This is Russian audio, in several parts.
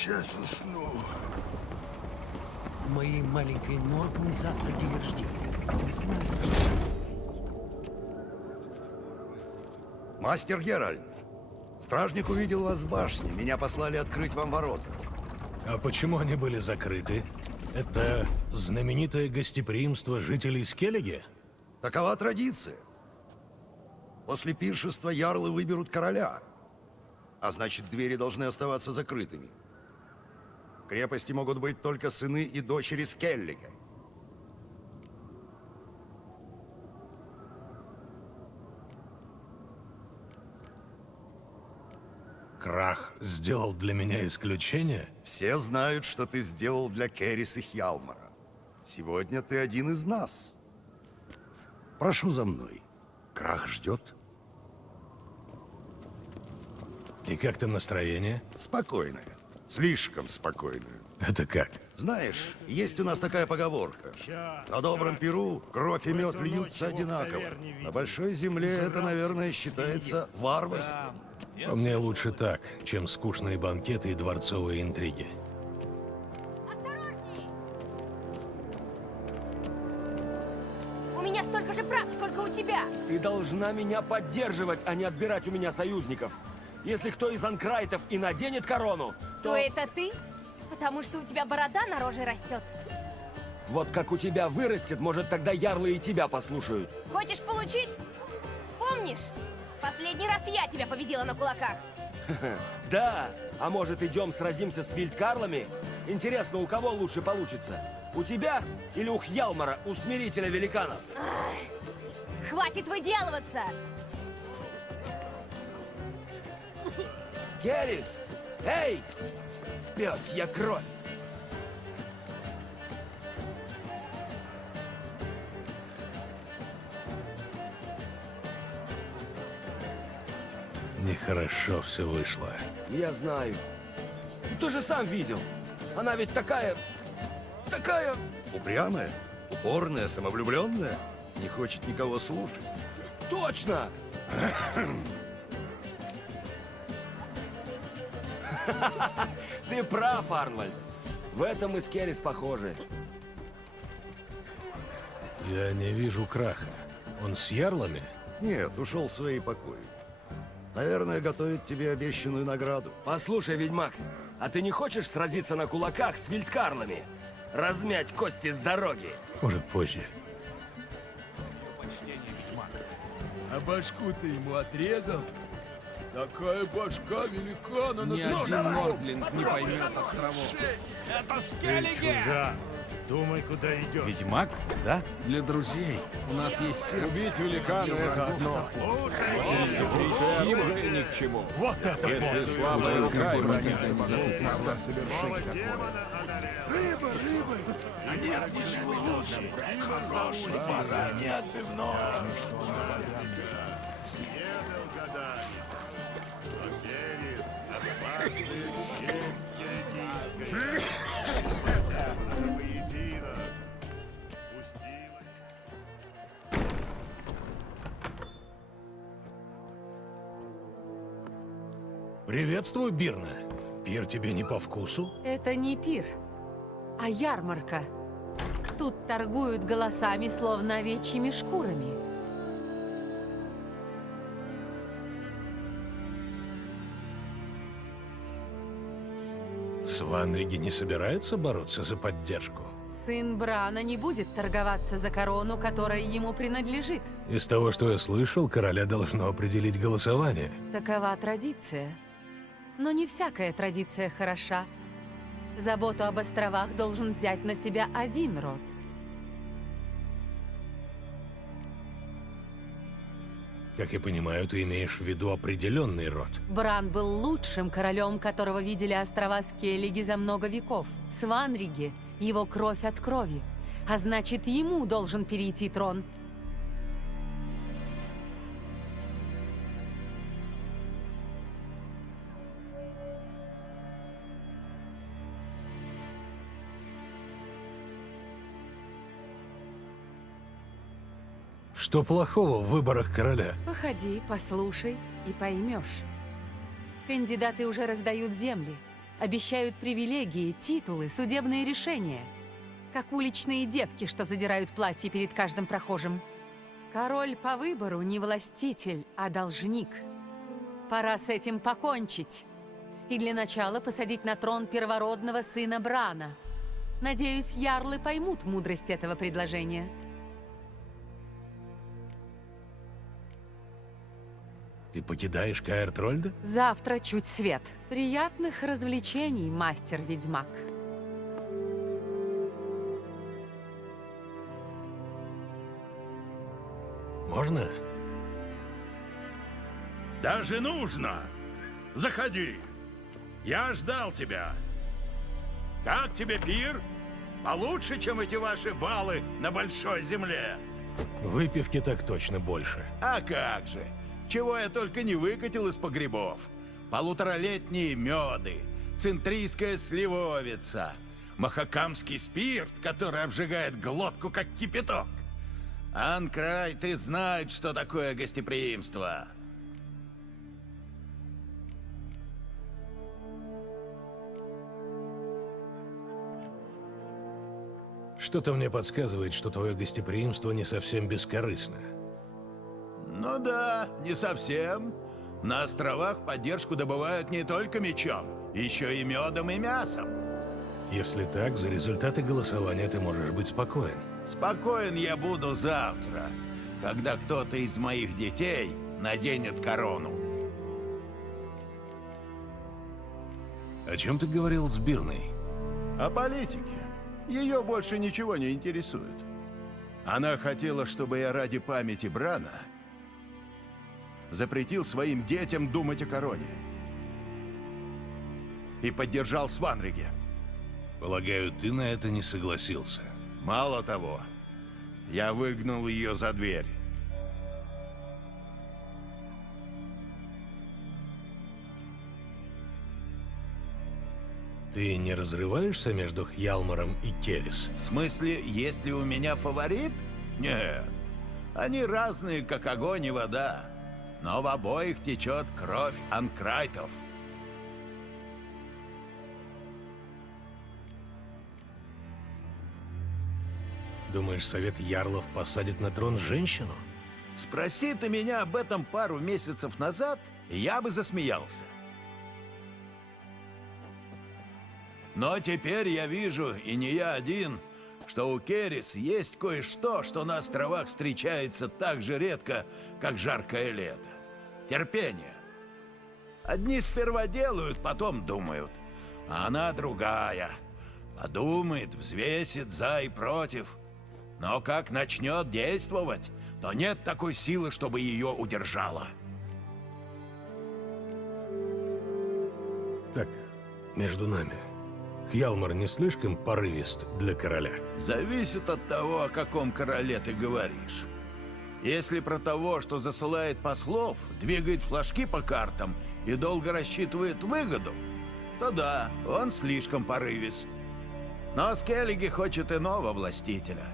сейчас усну. Моей маленькой Нортланд завтра день рождения. Не знаю, что... Мастер Геральт, стражник увидел вас с башни. Меня послали открыть вам ворота. А почему они были закрыты? Это знаменитое гостеприимство жителей Скеллиги? Такова традиция. После пиршества ярлы выберут короля. А значит, двери должны оставаться закрытыми. В крепости могут быть только сыны и дочери Скеллига. Крах сделал для меня исключение? Все знают, что ты сделал для Керрис и Хьялмара. Сегодня ты один из нас. Прошу за мной. Крах ждет. И как там настроение? Спокойное. Слишком спокойное. Это как? Знаешь, есть у нас такая поговорка. На добром перу кровь и мед льются одинаково. На большой земле это, наверное, считается варварством. По мне лучше так, чем скучные банкеты и дворцовые интриги. Осторожней! У меня столько же прав, сколько у тебя! Ты должна меня поддерживать, а не отбирать у меня союзников. Если кто из анкрайтов и наденет корону, То это ты? Потому что у тебя борода на роже растет. вот как у тебя вырастет, может тогда ярлы и тебя послушают. Хочешь получить? Помнишь? Последний раз я тебя победила на кулаках. Да, а может идем сразимся с вильдкарлами? Интересно, у кого лучше получится? У тебя или у Хьялмара, усмирителя великанов? Хватит выделываться! Керрис! Эй! Пёсья кровь! Нехорошо все вышло. Я знаю. Ты же сам видел. Она ведь такая... Такая... Упрямая, упорная, самовлюбленная. Не хочет никого слушать. Точно! Ты прав, Арнвальд. В этом мы с Керрис похожи. Я не вижу Краха. Он с ярлами? Нет, ушел в свои покои. Наверное, готовит тебе обещанную награду. Послушай, ведьмак, а ты не хочешь сразиться на кулаках с вильдкарлами? Размять кости с дороги? Может, позже. А башку ты ему отрезал? Такая башка великана на Ни один Нордлинг не поймет островов. Это Скеллиги! Думай, куда идешь. Ведьмак? Да? Для друзей. У нас есть сердце. Убить великана — это одно. Им же ни к чему. Вот это Если слабая рука бронится, надо совершить такое. Рыбы! А нет ничего лучше. Хороший бараний отбивной. Приветствую, Бирна. Пир тебе не по вкусу? Это не пир, а ярмарка. Тут торгуют голосами, словно овечьими шкурами. Сванриги не собирается бороться за поддержку? Сын Брана не будет торговаться за корону, которая ему принадлежит. Из того, что я слышал, короля должно определить голосование. Такова традиция. Но не всякая традиция хороша. Заботу об островах должен взять на себя один род. Как я понимаю, ты имеешь в виду определенный род. Бран был лучшим королем, которого видели острова Скеллиги за много веков. Сванриги — его кровь от крови. А значит, ему должен перейти трон. Что плохого в выборах короля? Походи, послушай и поймешь. Кандидаты уже раздают земли. Обещают привилегии, титулы, судебные решения. Как уличные девки, что задирают платье перед каждым прохожим. Король по выбору не властитель, а должник. Пора с этим покончить. И для начала посадить на трон первородного сына Брана. Надеюсь, ярлы поймут мудрость этого предложения. Ты покидаешь Каэр-Трольда? Завтра чуть свет. Приятных развлечений, мастер-ведьмак. Можно? Даже нужно. Заходи. Я ждал тебя. Как тебе пир? Получше, чем эти ваши балы на большой земле. Выпивки так точно больше. А как же? Чего я только не выкатил из погребов. Полуторалетние меды, центрийская сливовица, махакамский спирт, который обжигает глотку, как кипяток. Анкрайты знают, что такое гостеприимство. Что-то мне подсказывает, что твое гостеприимство не совсем бескорыстно. Ну да, не совсем. На островах поддержку добывают не только мечом, еще и медом и мясом. Если так, за результаты голосования ты можешь быть спокоен. Спокоен я буду завтра, когда кто-то из моих детей наденет корону. О чем ты говорил с Бирной? О политике. Ее больше ничего не интересует. Она хотела, чтобы я ради памяти Брана запретил своим детям думать о короне. И поддержал Сванриге. Полагаю, ты на это не согласился. Мало того, я выгнал ее за дверь. Ты не разрываешься между Хьялмаром и Керрис? В смысле, есть ли у меня фаворит? Нет. Они разные, как огонь и вода. Но в обоих течет кровь анкрайтов. Думаешь, совет ярлов посадит на трон женщину? Спроси ты меня об этом пару месяцев назад, и я бы засмеялся. Но теперь я вижу, и не я один, что у Керрис есть кое-что, что на островах встречается так же редко, как жаркое лето. Терпение. Одни сперва делают, потом думают, а она другая. Подумает, взвесит за и против. Но как начнет действовать, то нет такой силы, чтобы ее удержала. Так, между нами. Хьялмар не слишком порывист для короля? Зависит от того, о каком короле ты говоришь. Если про того, что засылает послов, двигает флажки по картам и долго рассчитывает выгоду, то да, он слишком порывист. Но Скеллиги хочет иного властителя.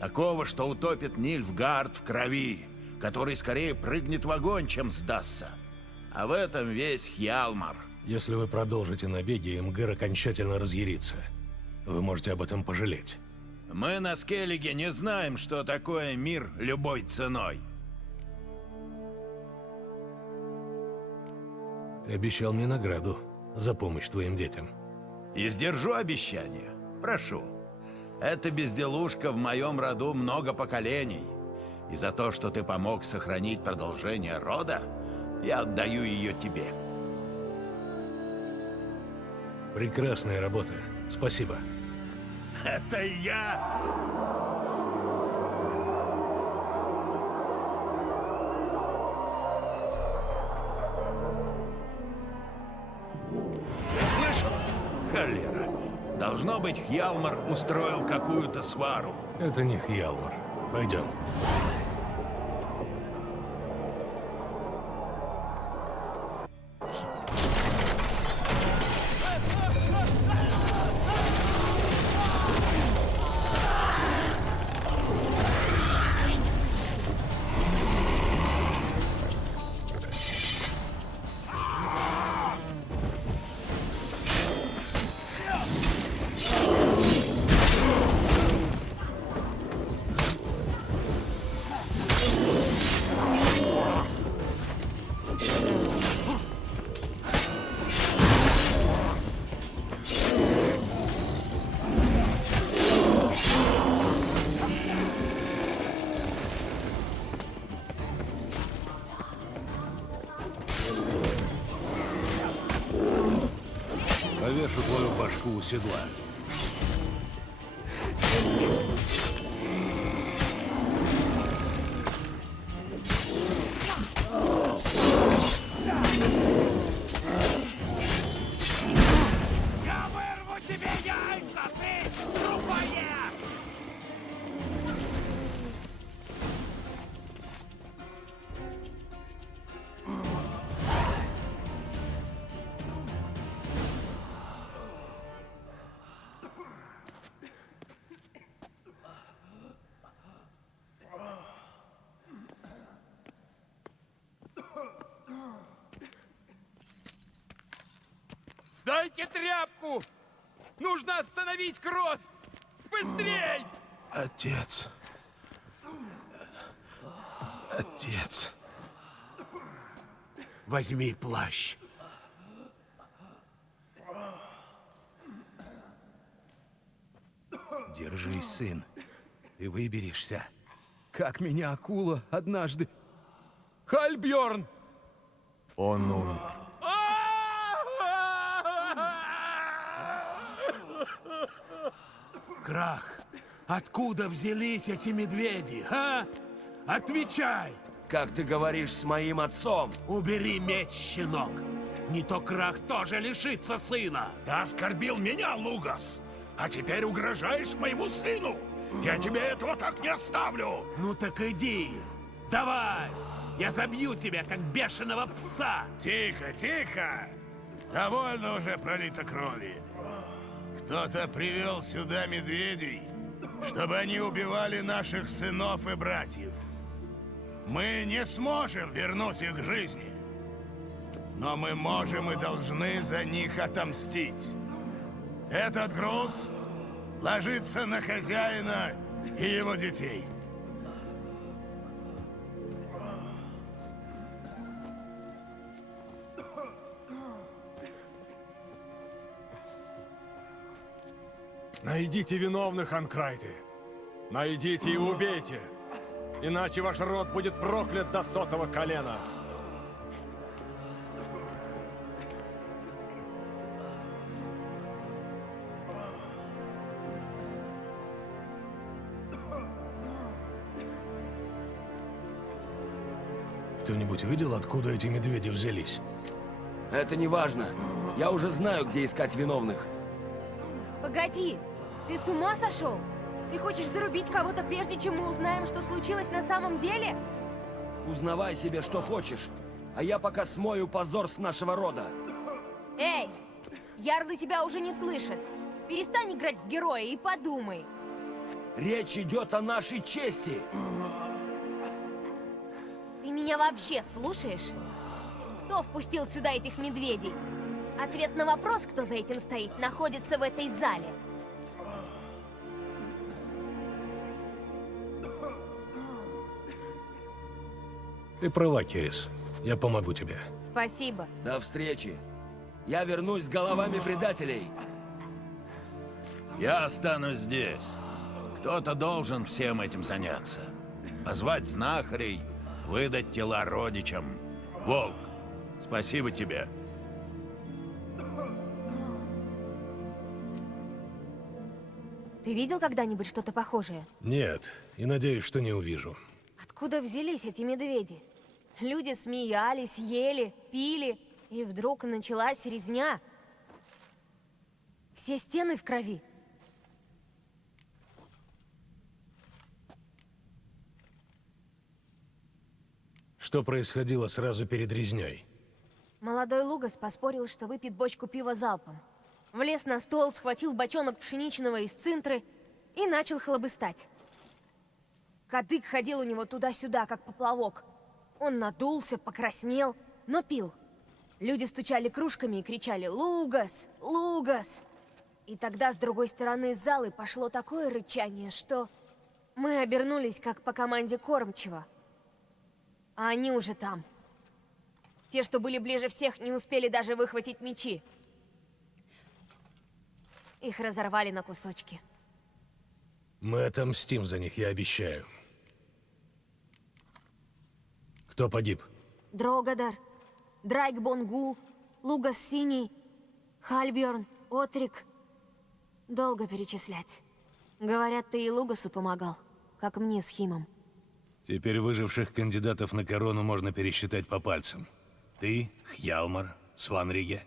Такого, что утопит Нильфгард в крови, который скорее прыгнет в огонь, чем сдастся. А в этом весь Хьялмар. Если вы продолжите набеги, Имгэр окончательно разъярится. Вы можете об этом пожалеть. Мы на Скеллиге не знаем, что такое мир любой ценой. Ты обещал мне награду за помощь твоим детям. И сдержу обещание. Прошу. Эта безделушка в моем роду много поколений. И за то, что ты помог сохранить продолжение рода, я отдаю ее тебе. Прекрасная работа. Спасибо. Это я! Ты слышал? Холера. Должно быть, Хьялмар устроил какую-то свару. Это не Хьялмар. Пойдем. повешу твою башку у седла. Я вырву тебе яйца, ты трупоед! Дайте тряпку! Нужно остановить кровь! Быстрей! Отец. Отец. Возьми плащ. Держись, сын. Ты выберешься. Как меня акула однажды... Хальбьорн! Он умер. Крах, откуда взялись эти медведи, а? Отвечай! Как ты говоришь с моим отцом? Убери меч, щенок. Не то Крах тоже лишится сына. Ты оскорбил меня, Лугас, а теперь угрожаешь моему сыну. Я тебе этого так не оставлю. Ну так иди. Давай. Я забью тебя, как бешеного пса. Тихо, тихо! Довольно уже пролито крови. Кто-то привел сюда медведей, чтобы они убивали наших сынов и братьев. Мы не сможем вернуть их к жизни, но мы можем и должны за них отомстить. Этот груз ложится на хозяина и его детей. Найдите виновных, Анкрайты. Найдите и убейте. Иначе ваш род будет проклят до 100-го колена. Кто-нибудь видел, откуда эти медведи взялись? Это не важно. Я уже знаю, где искать виновных. Погоди, ты с ума сошел? Ты хочешь зарубить кого-то, прежде чем мы узнаем, что случилось на самом деле? Узнавай себе, что хочешь. А я пока смою позор с нашего рода. Эй, ярлы тебя уже не слышат. Перестань играть в героя и подумай. Речь идет о нашей чести. Ты меня вообще слушаешь? Кто впустил сюда этих медведей? Ответ на вопрос, кто за этим стоит, находится в этой зале. Ты права, Керрис. Я помогу тебе. Спасибо. До встречи. Я вернусь с головами предателей. Я останусь здесь. Кто-то должен всем этим заняться. Позвать знахарей, выдать тела родичам. Волк, спасибо тебе. Ты видел когда-нибудь что-то похожее? Нет, и надеюсь, что не увижу. Откуда взялись эти медведи? Люди смеялись, ели, пили, и вдруг началась резня. Все стены в крови. Что происходило сразу перед резней? Молодой Лугас поспорил, что выпьет бочку пива залпом. Влез на стол, схватил бочонок пшеничного из цинтры и начал хлобыстать. Кадык ходил у него туда-сюда, как поплавок. Он надулся, покраснел, но пил. Люди стучали кружками и кричали «Лугас! Лугас!». И тогда с другой стороны залы пошло такое рычание, что мы обернулись, как по команде кормчего. А они уже там. Те, что были ближе всех, не успели даже выхватить мечи. Их разорвали на кусочки. Мы отомстим за них, я обещаю. Кто погиб? Дрогадар, Драйк Бонгу, Лугас Синий, Хальбьорн. Отрик, долго перечислять. Говорят, ты и Лугасу помогал, как мне с Химом. Теперь выживших кандидатов на корону можно пересчитать по пальцам. Ты, Хьялмар, Сванриге.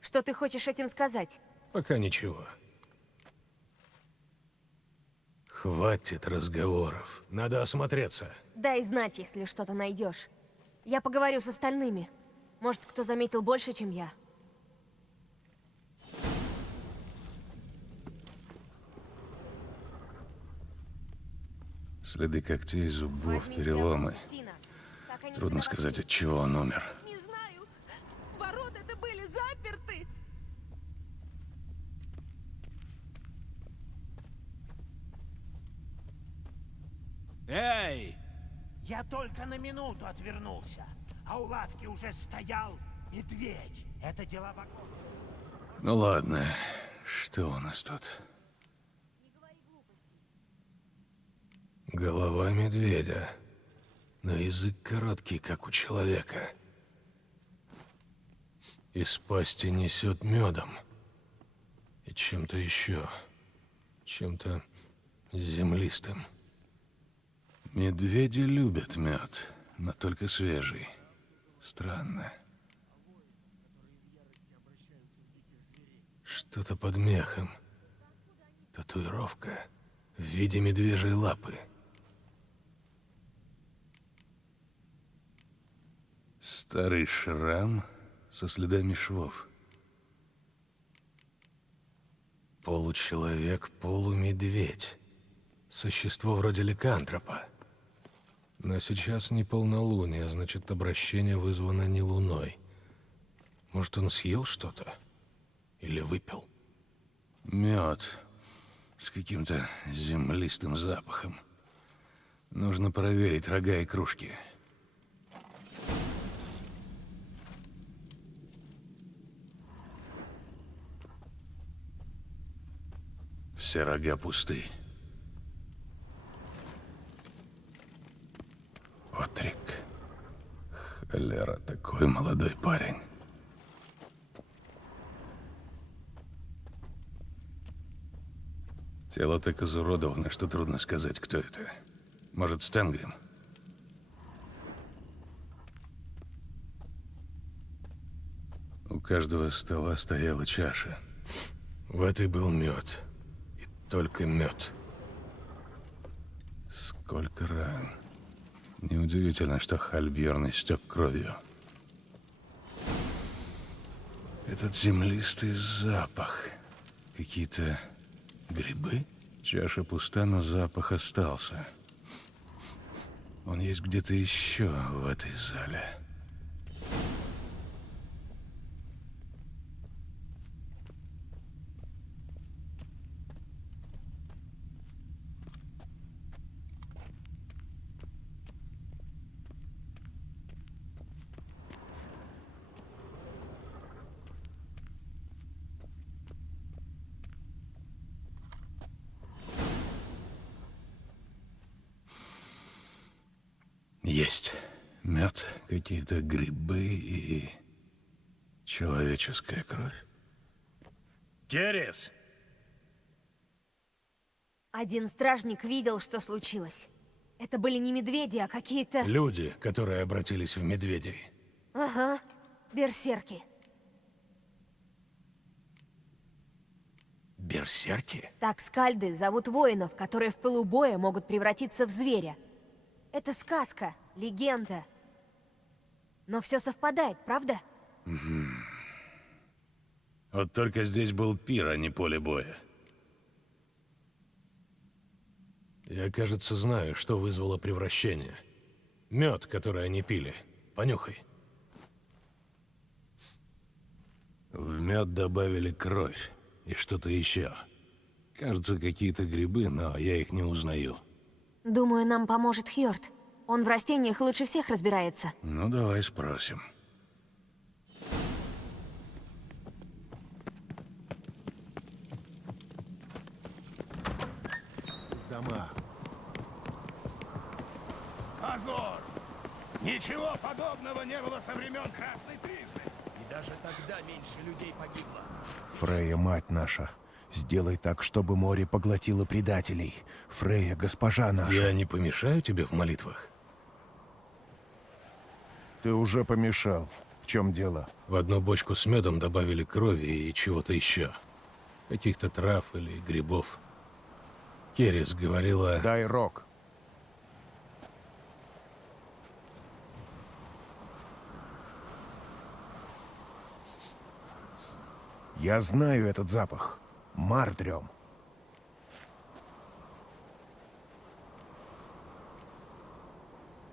Что ты хочешь этим сказать? Пока ничего. Хватит разговоров. Надо осмотреться. Дай знать, если что-то найдешь. Я поговорю с остальными. Может, кто заметил больше, чем я. Следы когтей, зубов, Возьми переломы. спрятанного Сина. Как они Трудно сюда сказать, вошли? от чего он умер. Не знаю. Ворота-то были заперты. Эй! Я только на минуту отвернулся, а у лавки уже стоял медведь. Это дела богов. Ну ладно, что у нас тут? Голова медведя, но язык короткий, как у человека. Из пасти несет медом и чем-то еще, чем-то землистым. Медведи любят мед, но только свежий. Странно. Что-то под мехом. Татуировка в виде медвежьей лапы. Старый шрам со следами швов. Получеловек, полумедведь. Существо вроде ликантропа. Но сейчас не полнолуние, значит, обращение вызвано не луной. Может, он съел что-то? Или выпил? Мед с каким-то землистым запахом. Нужно проверить рога и кружки. Все рога пусты. Отрик. Холера, такой молодой парень. Тело так изуродовано, что трудно сказать, кто это. Может, Стэнгрим? У каждого стола стояла чаша. В этой был мед. И только мед. Сколько ран. Неудивительно, что Хальбьерн истек кровью. Этот землистый запах. Какие-то грибы? Чаша пуста, но запах остался. Он есть где-то еще в этой зале. Есть мед, какие-то грибы и человеческая кровь. Керрис! Один стражник видел, что случилось. Это были не медведи, а какие-то... Люди, которые обратились в медведей. Ага, берсерки. Берсерки? Так скальды зовут воинов, которые в пылу боя могут превратиться в зверя. Это сказка, легенда. Но все совпадает, правда? Вот только здесь был пир, а не поле боя. Я, кажется, знаю, что вызвало превращение. Мед, который они пили. Понюхай. В мед добавили кровь и что-то еще. Кажется, какие-то грибы, но я их не узнаю. Думаю, нам поможет Хьорд. Он в растениях лучше всех разбирается. Ну, давай спросим. Дома. Позор! Ничего подобного не было со времен Красной Тризны. И даже тогда меньше людей погибло. Фрея, мать наша, сделай так, чтобы море поглотило предателей. Фрея, госпожа наша. Я не помешаю тебе в молитвах? Ты уже помешал. В чем дело? В одну бочку с медом добавили крови и чего-то еще. Каких-то трав или грибов. Керрис говорила... Дай рог. Я знаю этот запах. Мардрем.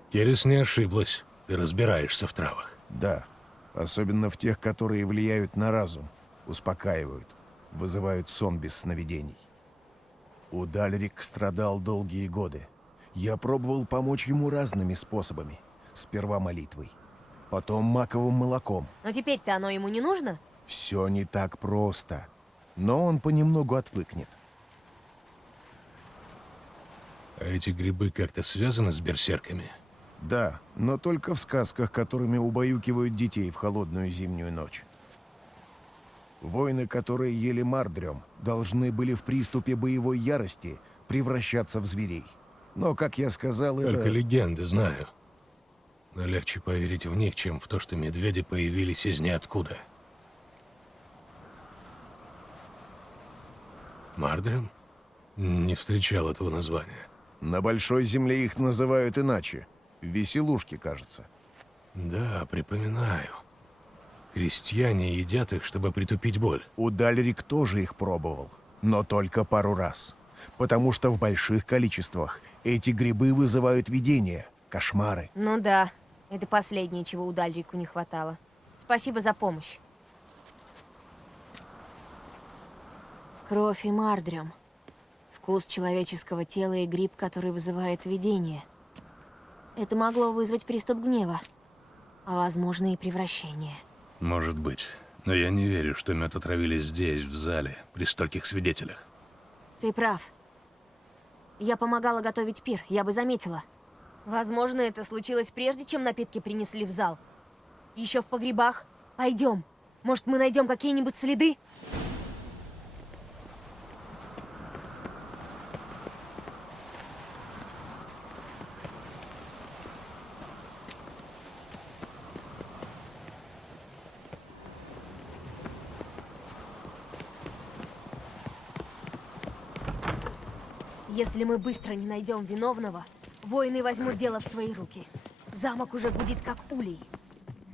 Керрис не ошиблась. Ты разбираешься в травах. Да. Особенно в тех, которые влияют на разум, успокаивают, вызывают сон без сновидений. Удальрик страдал долгие годы. Я пробовал помочь ему разными способами. Сперва молитвой, потом маковым молоком. Но теперь-то оно ему не нужно? Все не так просто. Но он понемногу отвыкнет. А эти грибы как-то связаны с берсерками? Да, но только в сказках, которыми убаюкивают детей в холодную зимнюю ночь. Воины, которые ели мардрем, должны были в приступе боевой ярости превращаться в зверей. Но, как я сказал, Только это... легенды знаю. Но легче поверить в них, чем в то, что медведи появились из ниоткуда. Мардрем? Не встречал этого названия. На Большой Земле их называют иначе. Веселушки, кажется. Да, припоминаю. Крестьяне едят их, чтобы притупить боль. Удальрик тоже их пробовал, но только пару раз. Потому что в больших количествах эти грибы вызывают видения, кошмары. Ну да, это последнее, чего Удальрику не хватало. Спасибо за помощь. Кровь и мардрем. Вкус человеческого тела и гриб, который вызывает видение. Это могло вызвать приступ гнева, а возможно и превращение. Может быть. Но я не верю, что мед отравили здесь, в зале, при стольких свидетелях. Ты прав. Я помогала готовить пир, я бы заметила. Возможно, это случилось прежде, чем напитки принесли в зал. Еще в погребах. Пойдем. Может, мы найдем какие-нибудь следы? Если мы быстро не найдем виновного, воины возьмут дело в свои руки. Замок уже гудит, как улей.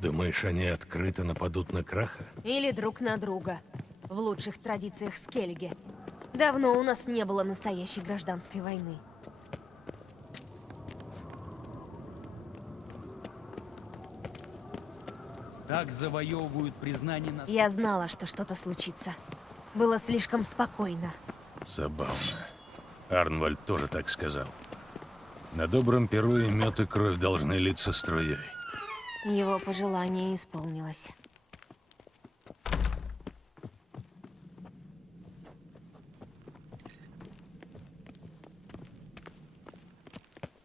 Думаешь, они открыто нападут на Краха? Или друг на друга. В лучших традициях Скеллиги. Давно у нас не было настоящей гражданской войны. Так завоевывают признание на... Я знала, что что-то случится. Было слишком спокойно. Забавно. Арнвальд тоже так сказал. На добром перу и мед, и кровь должны литься струей. Его пожелание исполнилось.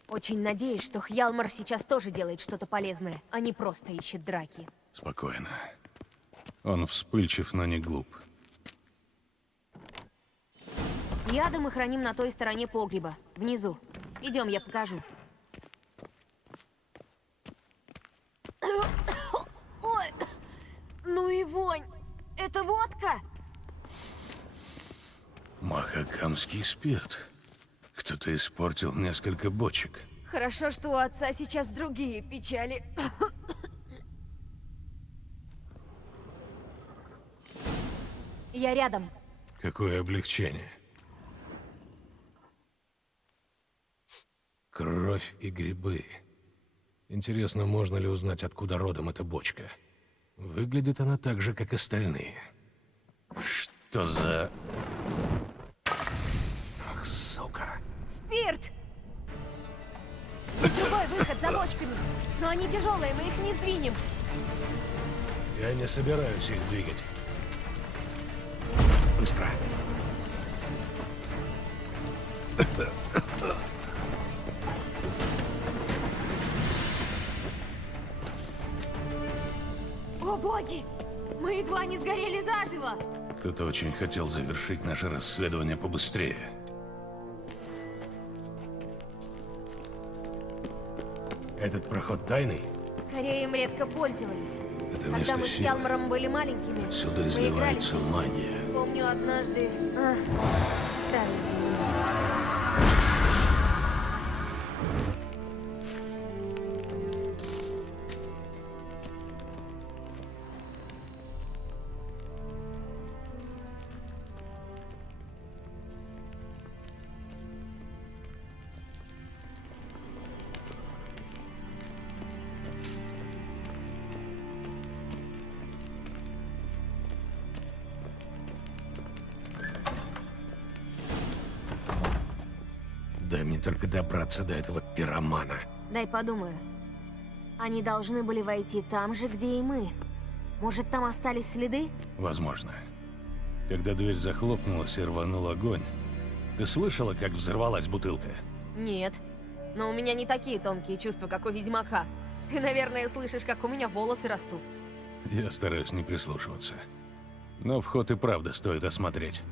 Очень надеюсь, что Хьялмар сейчас тоже делает что-то полезное, а не просто ищет драки. Спокойно. Он вспыльчив, но не глуп. Яды мы храним на той стороне погреба, внизу. Идем, я покажу. Ой, ну и вонь! Это водка? Махакамский спирт. Кто-то испортил несколько бочек. Хорошо, что у отца сейчас другие печали. Я рядом. Какое облегчение. Кровь и грибы. Интересно, можно ли узнать, откуда родом эта бочка? Выглядит она так же, как остальные. Что за... Ах, сука. Спирт! Другой выход за бочками. Но они тяжелые, мы их не сдвинем. Я не собираюсь их двигать. Быстро. О боги! Мы едва не сгорели заживо! Кто-то очень хотел завершить наше расследование побыстрее. Этот проход тайный? Скорее, им редко пользовались. Это Когда место мы с силы. Ялмаром были маленькими, Отсюда мы играли изливается здесь. магия. Помню однажды... старый. Дай мне только добраться до этого пиромана. Дай подумаю. Они должны были войти там же, где и мы. Может, там остались следы? Возможно. Когда дверь захлопнулась и рванул огонь, ты слышала, как взорвалась бутылка? Нет. Но у меня не такие тонкие чувства, как у ведьмака. Ты, наверное, слышишь, как у меня волосы растут. Я стараюсь не прислушиваться. Но вход и правда стоит осмотреть.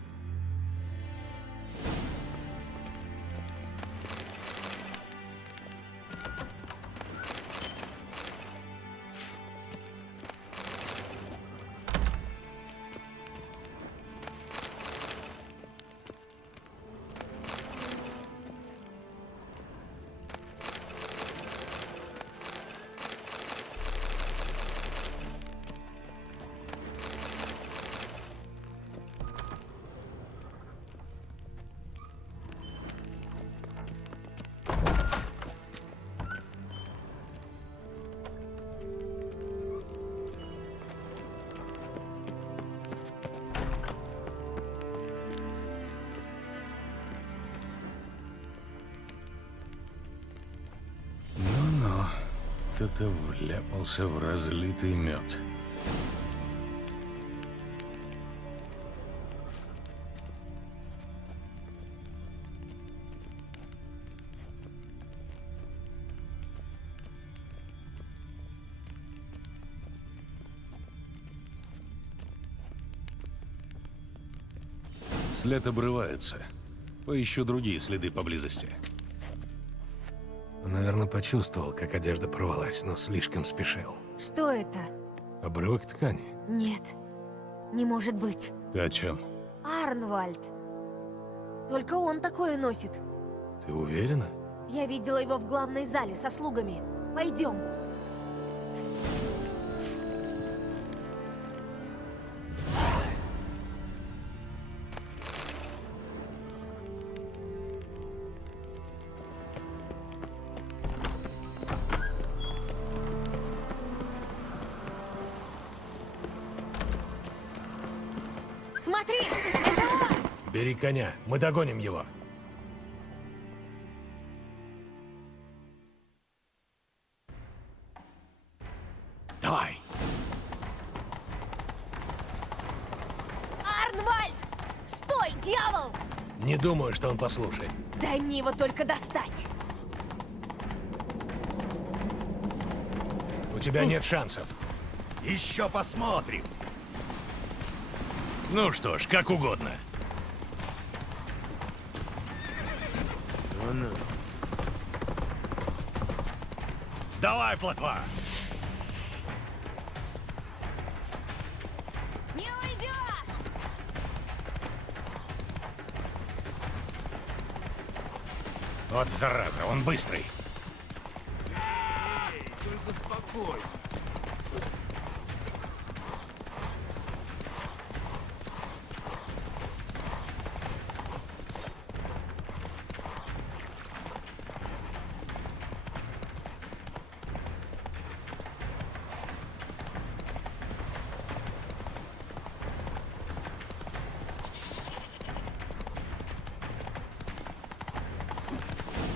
Ну-ну, кто-то вляпался в разлитый мед. След обрывается. Поищу другие следы поблизости. Наверное, почувствовал, как одежда порвалась, но слишком спешил. Что это? Обрывок ткани. Нет. Не может быть. Ты о чем? Арнвальд. Только он такое носит. Ты уверена? Я видела его в главной зале со слугами. Пойдем. Смотри, это он! Бери коня, мы догоним его. Давай. Арнвальд! Стой, дьявол! Не думаю, что он послушает. Дай мне его только достать. У тебя нет шансов. Еще посмотрим. Ну что ж, как угодно. Давай, плотва! Не уйдешь! Вот зараза, он быстрый. Только спокойно.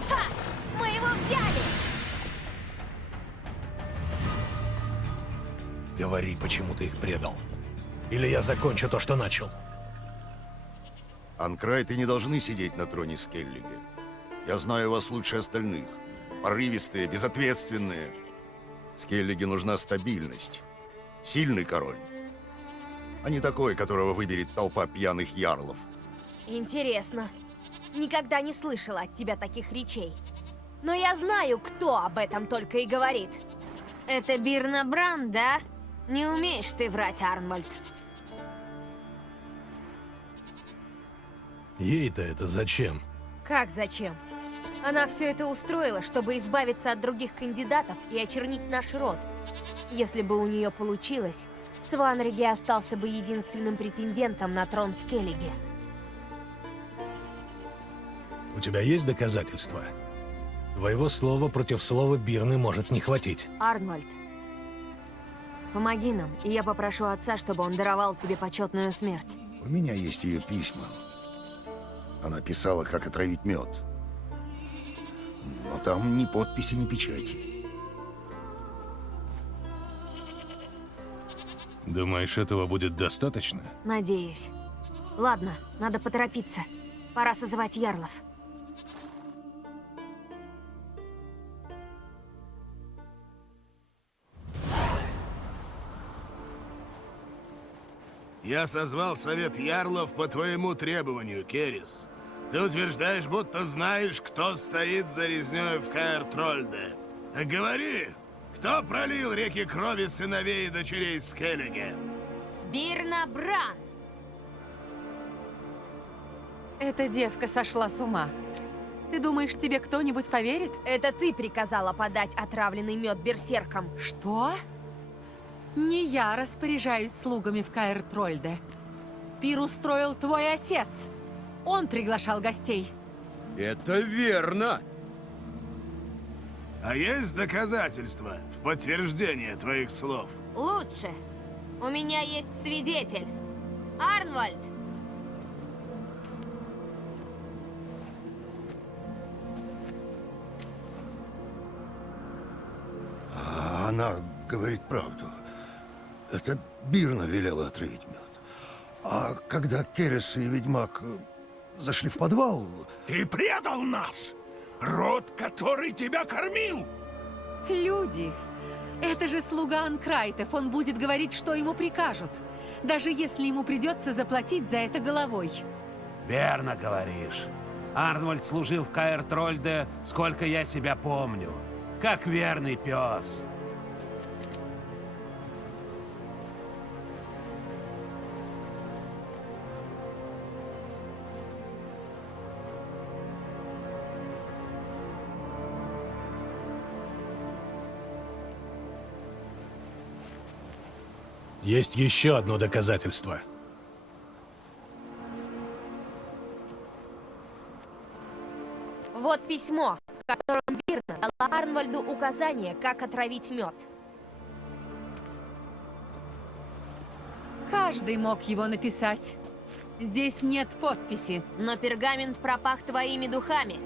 Ха! Мы его взяли! Говори, почему ты их предал. Или я закончу то, что начал. Анкрайты не должны сидеть на троне Скеллига. Я знаю вас лучше остальных. Порывистые, безответственные. Скеллиге нужна стабильность. Сильный король. а не такой, которого выберет толпа пьяных ярлов. Интересно. Никогда не слышала от тебя таких речей. Но я знаю, кто об этом только и говорит. Это Бирна Бран, да? Не умеешь ты врать, Арнвальд. Ей-то это зачем? Как зачем? Она все это устроила, чтобы избавиться от других кандидатов и очернить наш род. Если бы у нее получилось, Сванриги остался бы единственным претендентом на трон Скеллиги. У тебя есть доказательства? Твоего слова против слова Бирны может не хватить. Арнвальд, помоги нам, и я попрошу отца, чтобы он даровал тебе почетную смерть. У меня есть ее письма. Она писала, как отравить мед. Но там ни подписи, ни печати. Думаешь, этого будет достаточно? Надеюсь. Ладно, надо поторопиться. Пора созывать ярлов. Я созвал совет ярлов по твоему требованию, Керрис. Ты утверждаешь, будто знаешь, кто стоит за резнёй в Каэр-Трольде. Так говори, кто пролил реки крови сыновей и дочерей Скеллиги? Бирна Бран! Эта девка сошла с ума. Ты думаешь, тебе кто-нибудь поверит? Это ты приказала подать отравленный мед берсеркам. Что? Не я распоряжаюсь слугами в Каэр-Трольде. Пир устроил твой отец. Он приглашал гостей. Это верно. А есть доказательства в подтверждение твоих слов? Лучше. У меня есть свидетель. Арнвальд! Она говорит правду. Это Бирна велела отравить мед. А когда Керрис и ведьмак зашли в подвал... Ты предал нас! Род, который тебя кормил! Люди! Это же слуга Анкрайтов. Он будет говорить, что ему прикажут. Даже если ему придется заплатить за это головой. Верно говоришь. Арнвальд служил в Каэр-Трольде, сколько я себя помню. Как верный пес. Есть еще одно доказательство. Вот письмо, в котором Бирна дала Арнвальду указание, как отравить мед. Каждый мог его написать. Здесь нет подписи. Но пергамент пропах твоими духами.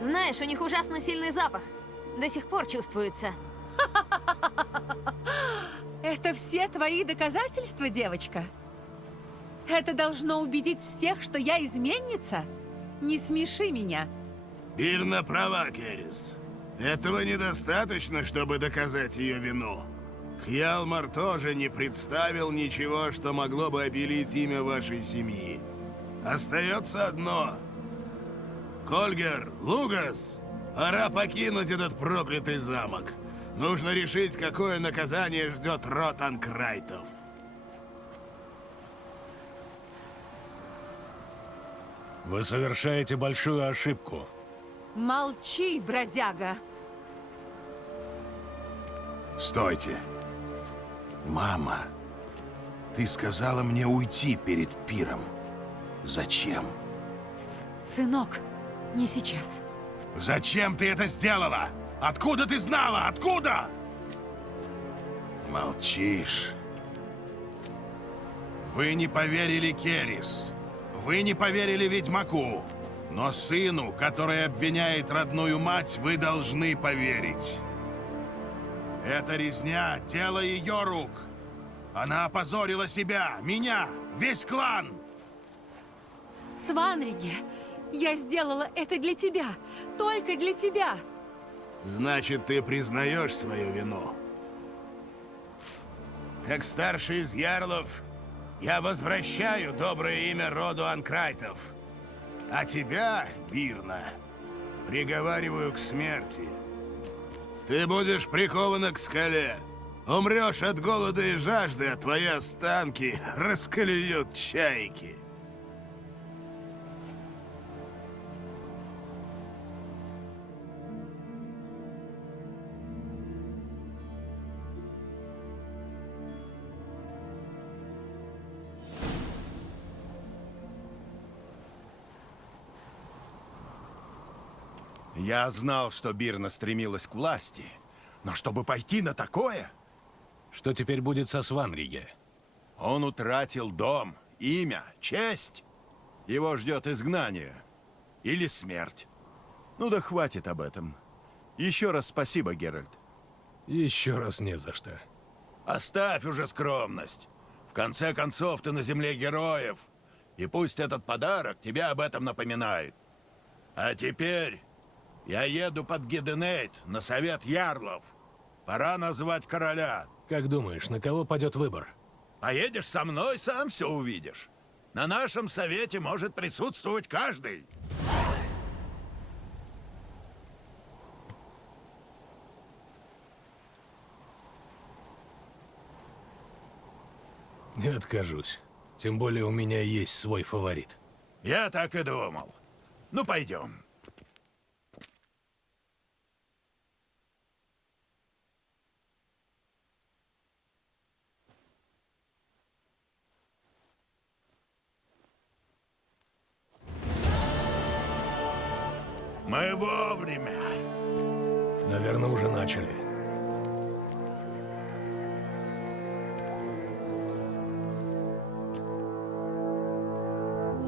Знаешь, у них ужасно сильный запах. До сих пор чувствуется. Это все твои доказательства, девочка? Это должно убедить всех, что я изменница? Не смеши меня. Бирна права, Керрис. Этого недостаточно, чтобы доказать ее вину. Хьялмар тоже не представил ничего, что могло бы обелить имя вашей семьи. Остается одно. Кольгер, Лугас, пора покинуть этот проклятый замок. Нужно решить, какое наказание ждет род Анкрайтов. Вы совершаете большую ошибку. Молчи, бродяга. Стойте. Мама, ты сказала мне уйти перед пиром. Зачем? Сынок, не сейчас. Зачем ты это сделала? Откуда ты знала? Откуда? Молчишь. Вы не поверили Керрис. Вы не поверили ведьмаку. Но сыну, который обвиняет родную мать, вы должны поверить. Эта резня — дело ее рук. Она опозорила себя, меня, весь клан. Сванриги, я сделала это для тебя. Только для тебя. Значит, ты признаешь свою вину. Как старший из ярлов, я возвращаю доброе имя роду Анкрайтов. А тебя, Бирна, приговариваю к смерти. Ты будешь прикована к скале. Умрешь от голода и жажды, а твои останки расколеют чайки. Я знал, что Бирна стремилась к власти, но чтобы пойти на такое... Что теперь будет со Сванриге? Он утратил дом, имя, честь. Его ждет изгнание. Или смерть. Ну да хватит об этом. Еще раз спасибо, Геральт. Еще раз не за что. Оставь уже скромность. В конце концов, ты на земле героев. И пусть этот подарок тебя об этом напоминает. А теперь я еду под Гиденейт на совет ярлов. Пора назвать короля. Как думаешь, на кого падет выбор? Поедешь со мной, сам все увидишь. На нашем совете может присутствовать каждый. Не откажусь. Тем более у меня есть свой фаворит. Я так и думал. Ну, пойдем. Мы вовремя. Наверное, уже начали.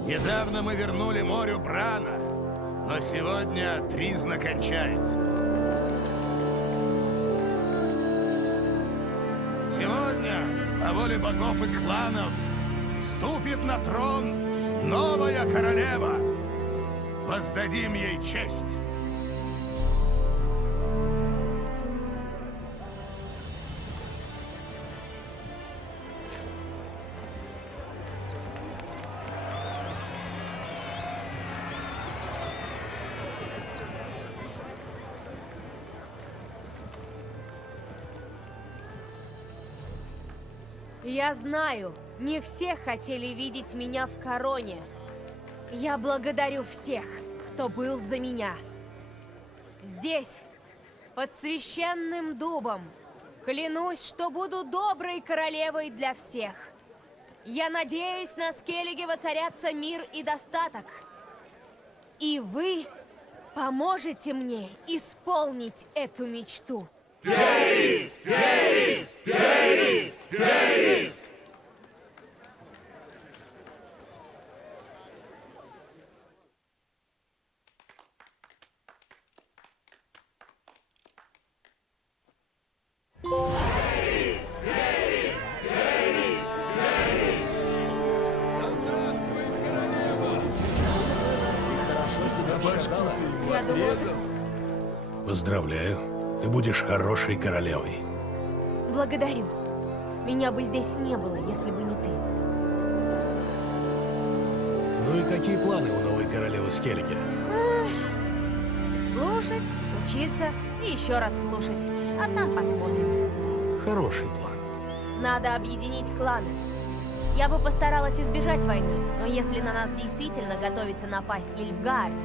Недавно мы вернули морю Брана, но сегодня тризна кончается. Сегодня, по воле богов и кланов, ступит на трон новая королева. Воздадим ей честь. Я знаю, не все хотели видеть меня в короне. Я благодарю всех, кто был за меня. Здесь, под священным дубом, клянусь, что буду доброй королевой для всех. Я надеюсь, на Скеллиге воцарятся мир и достаток. И вы поможете мне исполнить эту мечту. Герис! Герис! Герис! Герис! Я думала, Поздравляю. Ты будешь хорошей королевой. благодарю. Меня бы здесь не было, если бы не ты. Ну и какие планы у новой королевы Скеллиги? Слушать, учиться и еще раз слушать. А там посмотрим. Хороший план. Надо объединить кланы. Я бы постаралась избежать войны, но если на нас действительно готовится напасть Нильфгаард,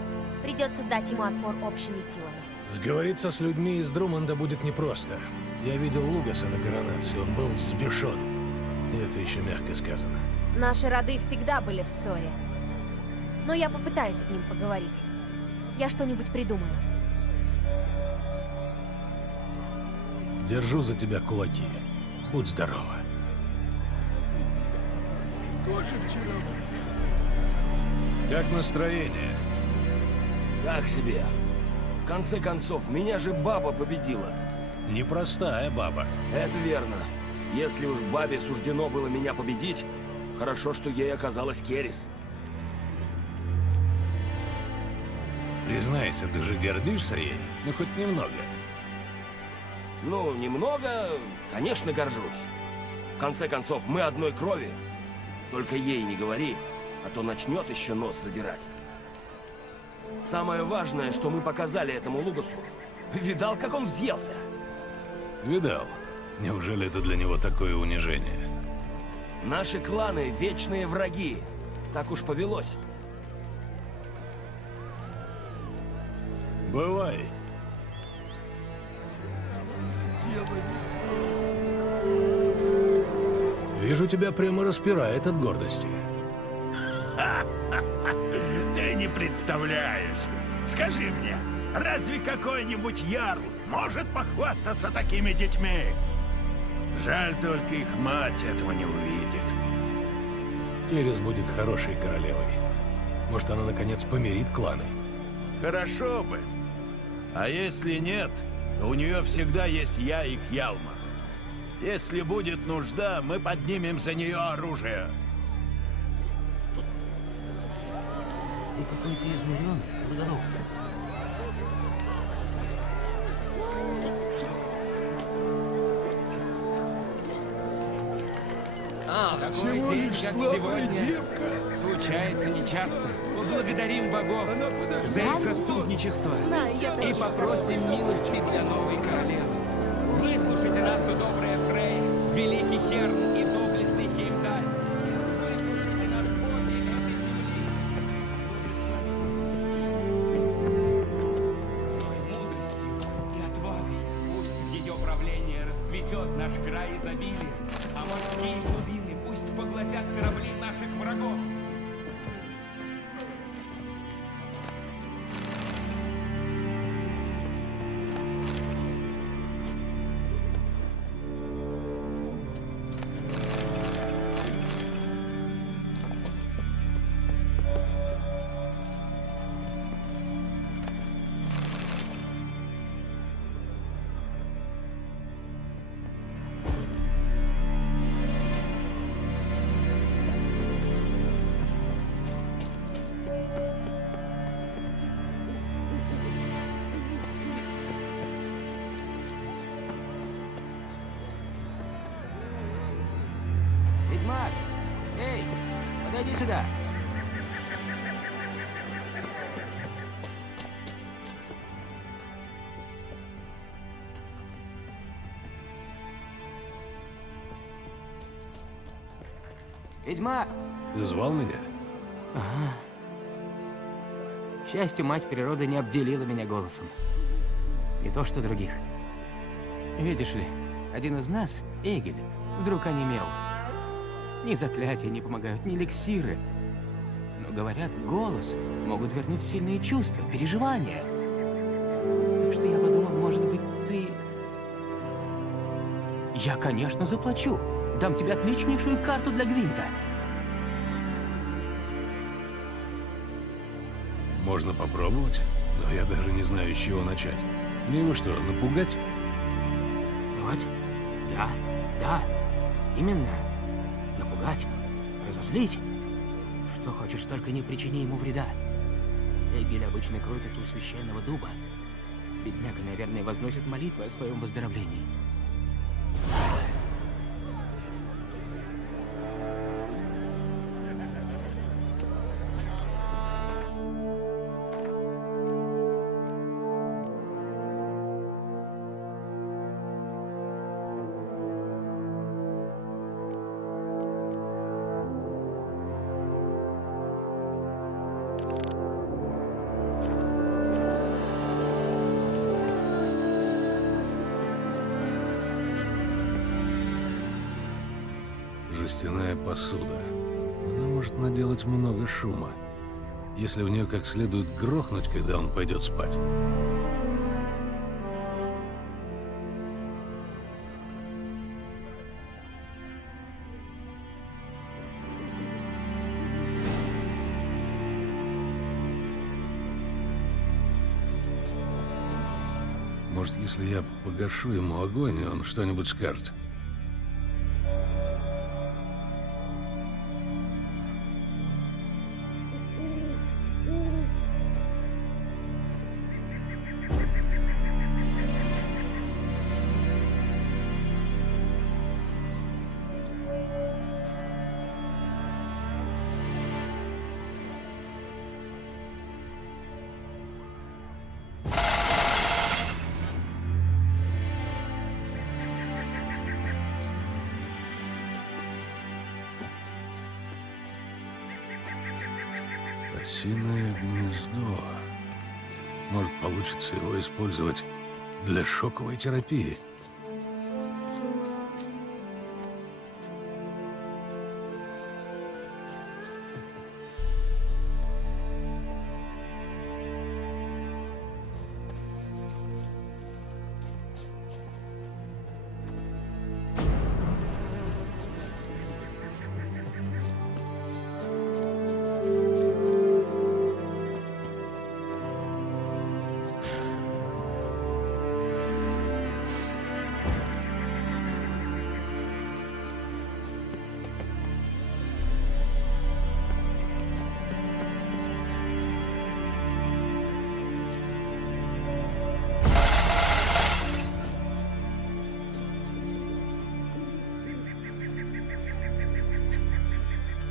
придется дать ему отпор общими силами. Сговориться с людьми из Друманда будет непросто. Я видел Лугаса на коронации, он был взбешен. И это еще мягко сказано. Наши роды всегда были в ссоре. Но я попытаюсь с ним поговорить. Я что-нибудь придумаю. Держу за тебя кулаки. Будь здорова. Как настроение? Так себе. В конце концов, меня же баба победила. Непростая баба. Это верно. Если уж бабе суждено было меня победить, хорошо, что ей оказалась Керрис. Признайся, ты же гордишься ей? Ну, хоть немного. Ну, немного, конечно, горжусь. В конце концов, мы одной крови. Только ей не говори, а то начнет еще нос задирать. Самое важное, что мы показали этому Лугасу. Видал, как он взъелся? Видал. Неужели это для него такое унижение? Наши кланы — вечные враги. Так уж повелось. Бывай. Вижу, тебя прямо распирает от гордости. Ты не представляешь. Скажи мне, разве какой-нибудь ярл может похвастаться такими детьми? Жаль, только их мать этого не увидит. Керрис будет хорошей королевой. Может, она, наконец, помирит кланы. Хорошо бы. А если нет, то у нее всегда есть я и Хьялмар. Если будет нужда, мы поднимем за нее оружие. Ты какой-то изнуренный, здоров. Такой день, как сегодня, случается нечасто. Поблагодарим богов за их заступничество и попросим милости для новой королевы. Выслушайте нас, о добрая Фрей, великий Херн и доблестный Хеймдаль. Выслушайте нас, боги этой земли. Мудростью и отвагой пусть ее правление расцветет наш край изобилия, а морские глубины пусть поглотят корабли наших врагов. Ведьмак! Эй, подойди сюда! Ведьмак! Ты звал меня? Ага. К счастью, мать природа не обделила меня голосом. Не то что других. Видишь ли, один из нас, Эгель, вдруг онемел. Ни заклятия не помогают, ни эликсиры. Но, говорят, голос могут вернуть сильные чувства, переживания. Так что я подумал, может быть, ты... Я, конечно, заплачу. Дам тебе отличнейшую карту для Гвинта. Можно попробовать, но я даже не знаю, с чего начать. Мне его что, напугать? Вот. Да. Именно. Напугать, разозлить. Что хочешь, только не причини ему вреда. Эгель обычно крутится у священного дуба. Бедняга, наверное, возносит молитвы о своем выздоровлении. Жестяная посуда. Она может наделать много шума, если в нее как следует грохнуть, когда он пойдет спать. Может, если я погашу ему огонь, он что-нибудь скажет. Осиное гнездо. Может, получится его использовать для шоковой терапии.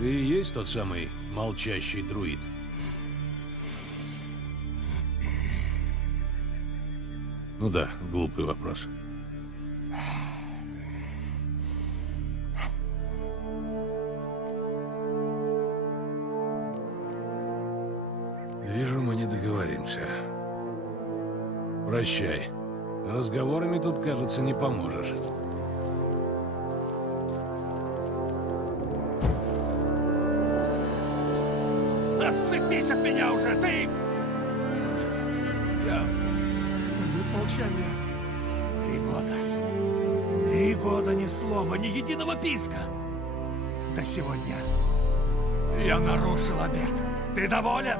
Ты и есть тот самый молчащий друид? Ну да, глупый вопрос. Вижу, мы не договоримся. Прощай. Разговорами тут, кажется, не поможешь. Отцепись от меня уже, ты! Я... молчание. 3 года. 3 года ни слова, ни единого писка. До сегодня. Я нарушил обет. Ты доволен?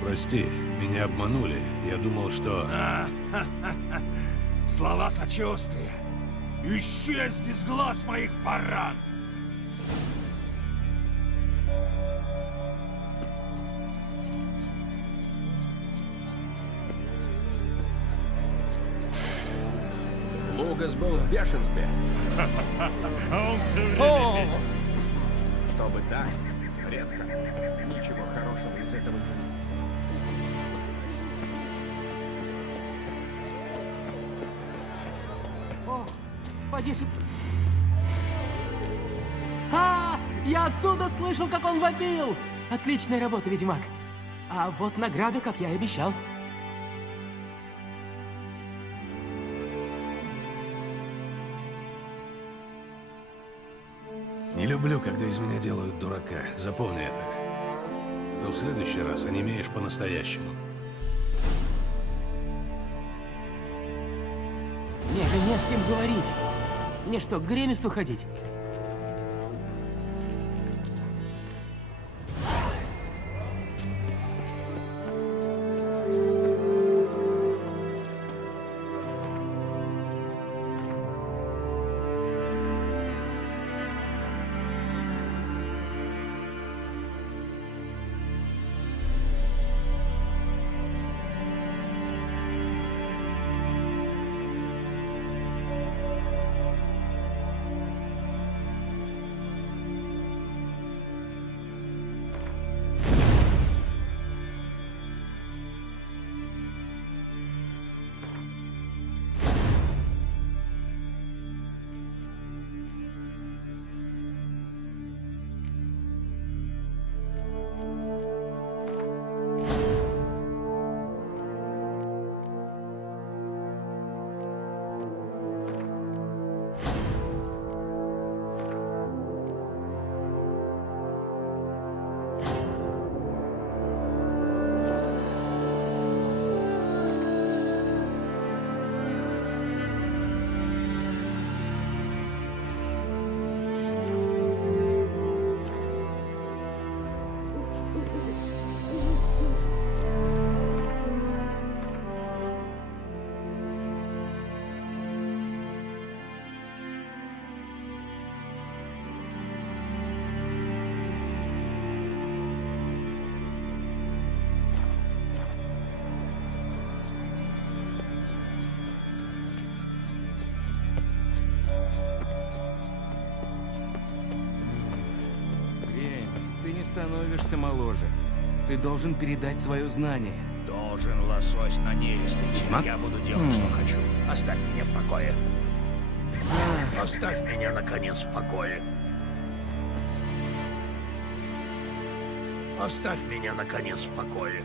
Прости, меня обманули. Я думал, что... Слова сочувствия. Исчезни с глаз моих, баран! Лугас был в бешенстве. А он все время бесится. Чтобы так, редко. Ничего хорошего из этого не выйдет. Поди сюда. Я отсюда слышал, как он вопил! Отличная работа, ведьмак. А вот награда, как я и обещал. Не люблю, когда из меня делают дурака. Запомни это. Но в следующий раз онемеешь по-настоящему. Мне же не с кем говорить. Мне что, к Гремисту ходить? Ты не становишься моложе. Ты должен передать свое знание. Должен лосось на нересте. Ведьмак? Я буду делать, что хочу. Оставь меня в покое. Ах, Оставь меня, наконец, в покое. Оставь меня, наконец, в покое.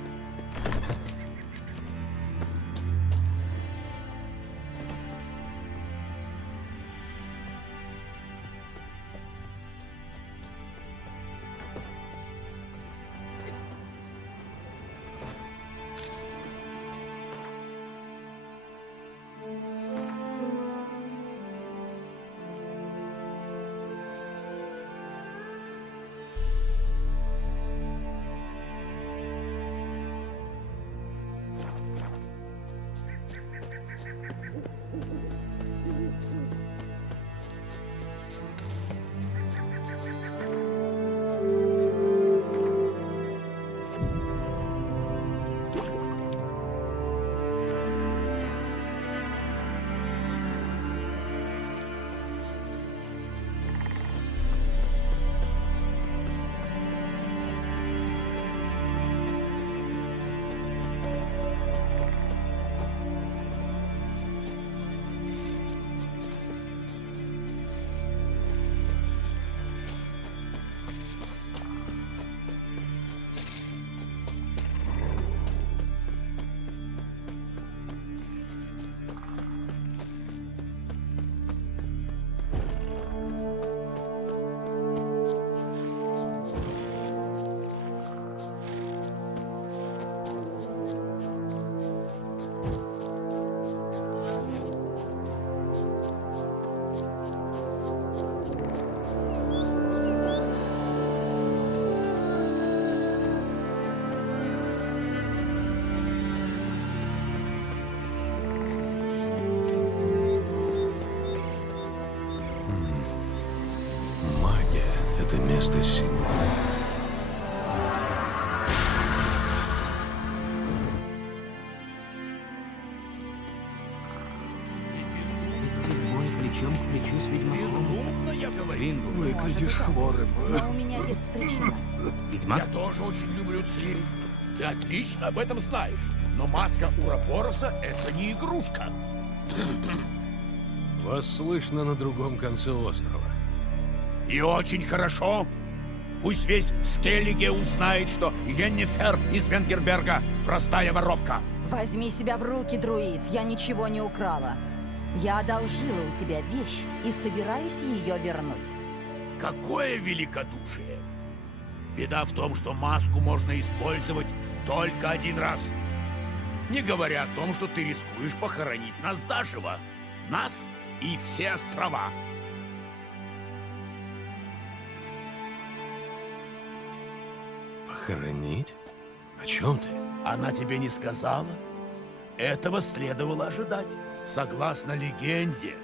Место силы. Бой плечом к плечу с ведьмаком. Безумно, я говорю. Выглядишь хворым. Но у меня есть причина. Ведьмак? Я тоже очень люблю Цири. Ты отлично об этом знаешь. Но маска Урабороса — это не игрушка. Вас слышно на другом конце острова. И очень хорошо. Пусть весь Скеллиге узнает, что Йеннифер из Венгерберга простая воровка. Возьми себя в руки, друид. Я ничего не украла. Я одолжила у тебя вещь и собираюсь ее вернуть. Какое великодушие! Беда в том, что маску можно использовать только один раз. Не говоря о том, что ты рискуешь похоронить нас заживо. Нас и все острова. Похоронить? О чем ты? Она тебе не сказала? Этого следовало ожидать. Согласно легенде,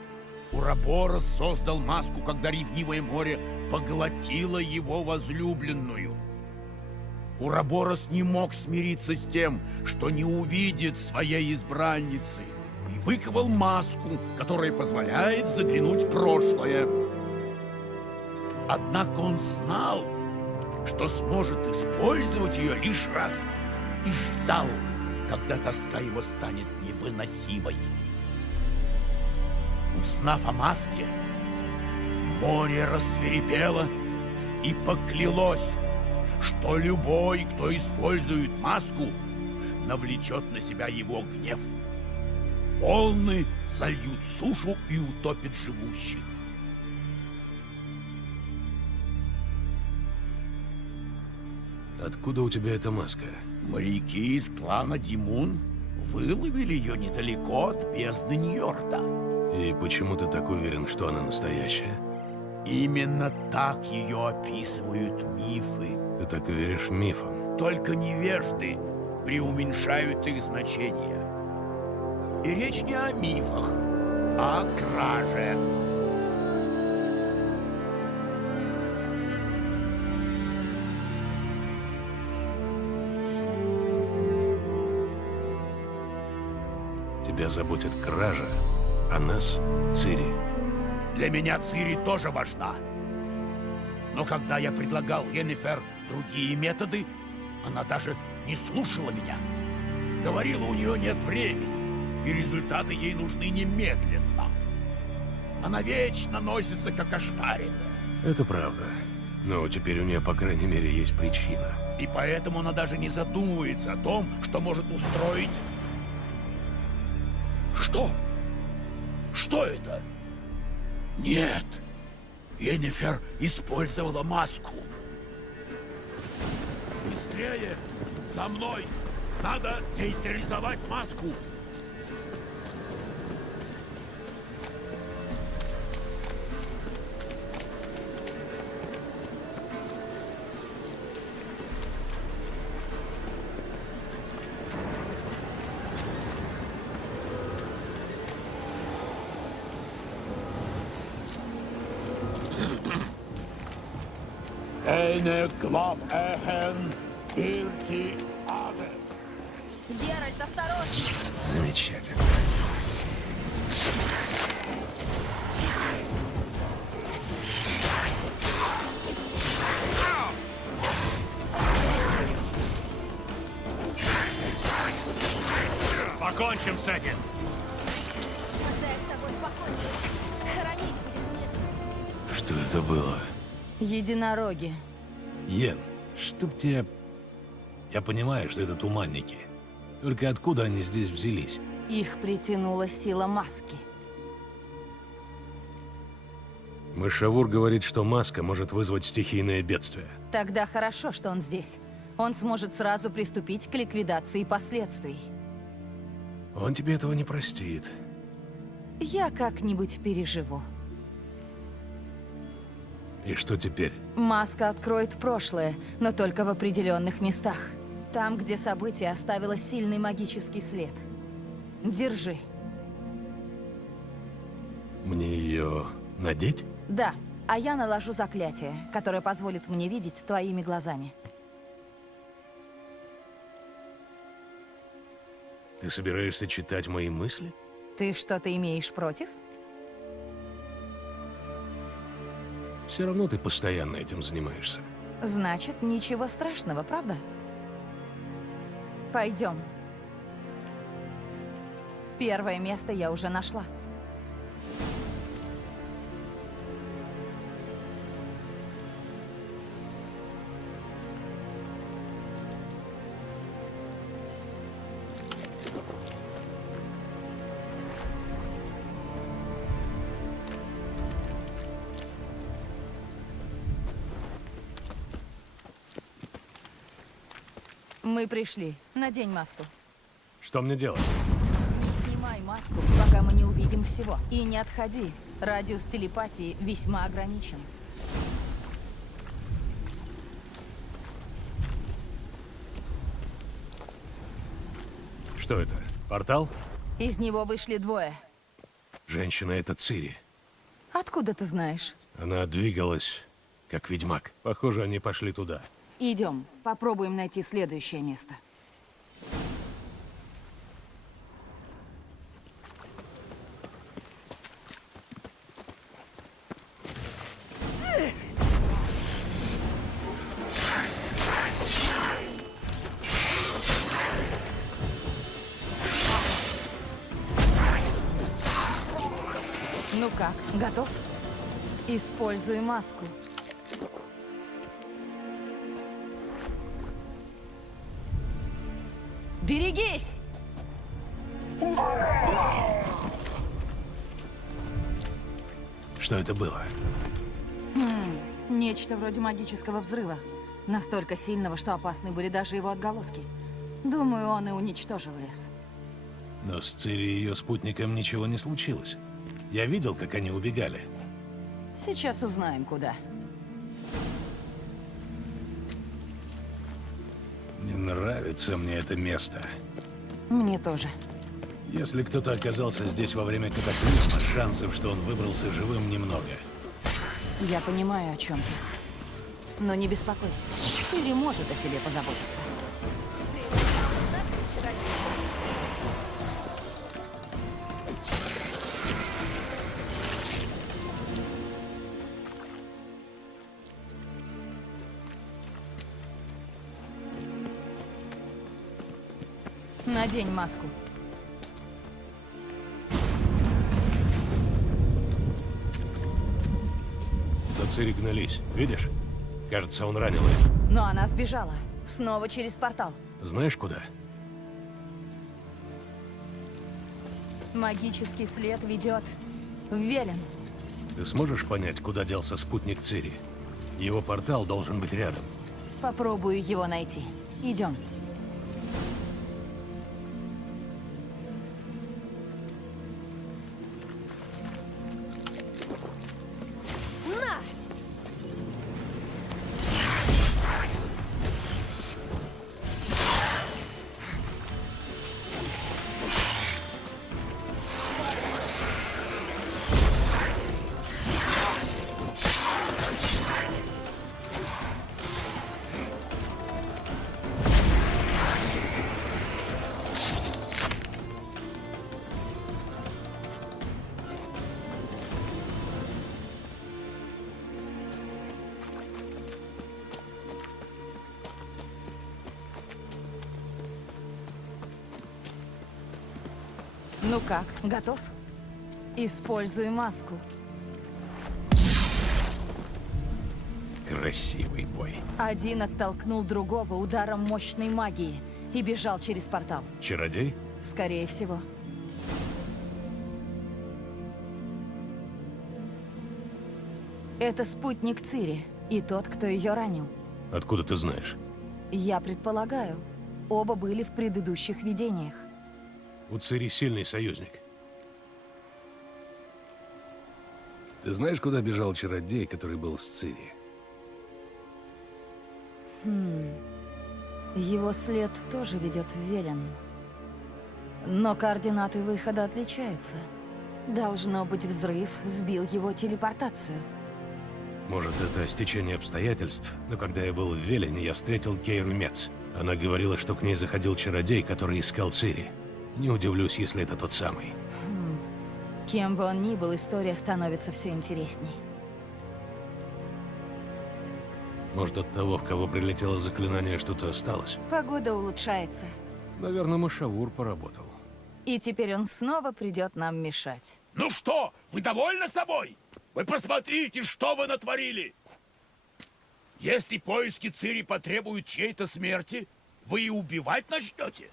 Ураборос создал маску, когда ревнивое море поглотило его возлюбленную. Ураборос не мог смириться с тем, что не увидит своей избранницы, и выковал маску, которая позволяет заглянуть в прошлое. Однако он знал, что сможет использовать ее лишь раз, и ждал, когда тоска его станет невыносимой. Узнав о маске, море рассвирепело и поклялось, что любой, кто использует маску, навлечет на себя его гнев. Волны зальют сушу и утопят живущих. Откуда у тебя эта маска? Моряки из клана Димун выловили ее недалеко от бездны Ньорта. И почему ты так уверен, что она настоящая? Именно так ее описывают мифы. Ты так веришь мифам? Только невежды преуменьшают их значение. И речь не о мифах, а о краже. Тебя заботит кража, а нас — Цири. Для меня Цири тоже важна. Но когда я предлагал Йеннифер другие методы, она даже не слушала меня. Говорила, у нее нет времени, и результаты ей нужны немедленно. Она вечно носится, как ошпаренная. Это правда. Но теперь у нее, по крайней мере, есть причина. И поэтому она даже не задумывается о том, что может устроить... Что? Что это? Нет! Йеннифер использовала маску. Быстрее! За мной! Надо нейтрализовать маску! Геральт, осторожно! Замечательно. Покончим с этим. Когда я с тобой покончу, хоронить будет нечего. Что это было? Единороги. Йен, чтоб тебе... Я понимаю, что это туманники. Только откуда они здесь взялись? Их притянула сила маски. Мышавур говорит, что маска может вызвать стихийное бедствие. Тогда хорошо, что он здесь. Он сможет сразу приступить к ликвидации последствий. Он тебе этого не простит. Я как-нибудь переживу. И что теперь? Маска откроет прошлое, но только в определенных местах. Там, где событие оставило сильный магический след. Держи. Мне ее надеть? Да, а я наложу заклятие, которое позволит мне видеть твоими глазами. Ты собираешься читать мои мысли? Ты что-то имеешь против? Все равно ты постоянно этим занимаешься. Значит, ничего страшного, правда? Пойдем. Первое место я уже нашла. Мы пришли. Надень маску. Что мне делать? Не снимай маску, пока мы не увидим всего. И не отходи. Радиус телепатии весьма ограничен. Что это? Портал? Из него вышли двое. Женщина — это Цири. Откуда ты знаешь? Она двигалась, как ведьмак. Похоже, они пошли туда. Идем. Попробуем найти следующее место. Ну как, готов? Используй маску. Берегись! Что это было? Нечто вроде магического взрыва. Настолько сильного, что опасны были даже его отголоски. Думаю, он и уничтожил лес. Но с Цири и ее спутником ничего не случилось. Я видел, как они убегали. Сейчас узнаем, куда. Не нравится мне это место. Мне тоже. Если кто-то оказался здесь во время катаклизма, шансов, что он выбрался живым, немного. Я понимаю, о чем ты. Но не беспокойся. Цири может о себе позаботиться. Надень маску. Цири гнались. Видишь? Кажется, он ранил их. Но она сбежала. Снова через портал. Знаешь, куда? Магический след ведет в Велен. Ты сможешь понять, куда делся спутник Цири? Его портал должен быть рядом. Попробую его найти. Идем. На! Ну как, готов? Используй маску. Красивый бой. Один оттолкнул другого ударом мощной магии и бежал через портал. Чародей? Скорее всего. Это спутник Цири и тот, кто ее ранил. Откуда ты знаешь? Я предполагаю, оба были в предыдущих видениях. У Цири сильный союзник. Ты знаешь, куда бежал чародей, который был с Цири? Его след тоже ведет в Велен. Но координаты выхода отличаются. Должно быть, взрыв сбил его телепортацию. Может, это стечение обстоятельств, но когда я был в Велене, я встретил Кейру Мец. Она говорила, что к ней заходил чародей, который искал Цири. Не удивлюсь, если это тот самый. Кем бы он ни был, история становится все интересней. Может, от того, в кого прилетело заклинание, что-то осталось? Погода улучшается. Наверное, Машавур поработал. И теперь он снова придет нам мешать. Ну что, вы довольны собой? Вы посмотрите, что вы натворили! Если поиски Цири потребуют чьей-то смерти, вы и убивать начнете?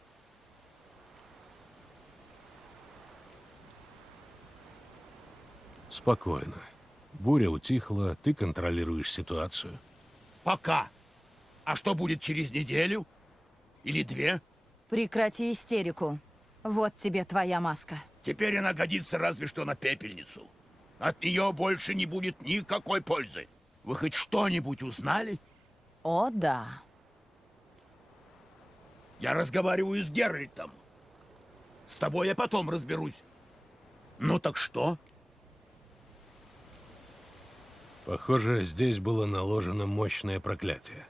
Спокойно. Буря утихла, ты контролируешь ситуацию. Пока. А что будет через неделю? Или две? Прекрати истерику. Вот тебе твоя маска. Теперь она годится разве что на пепельницу. От нее больше не будет никакой пользы. Вы хоть что-нибудь узнали? О, да. Я разговариваю с Геральтом. С тобой я потом разберусь. Ну так что? Похоже, здесь было наложено мощное проклятие.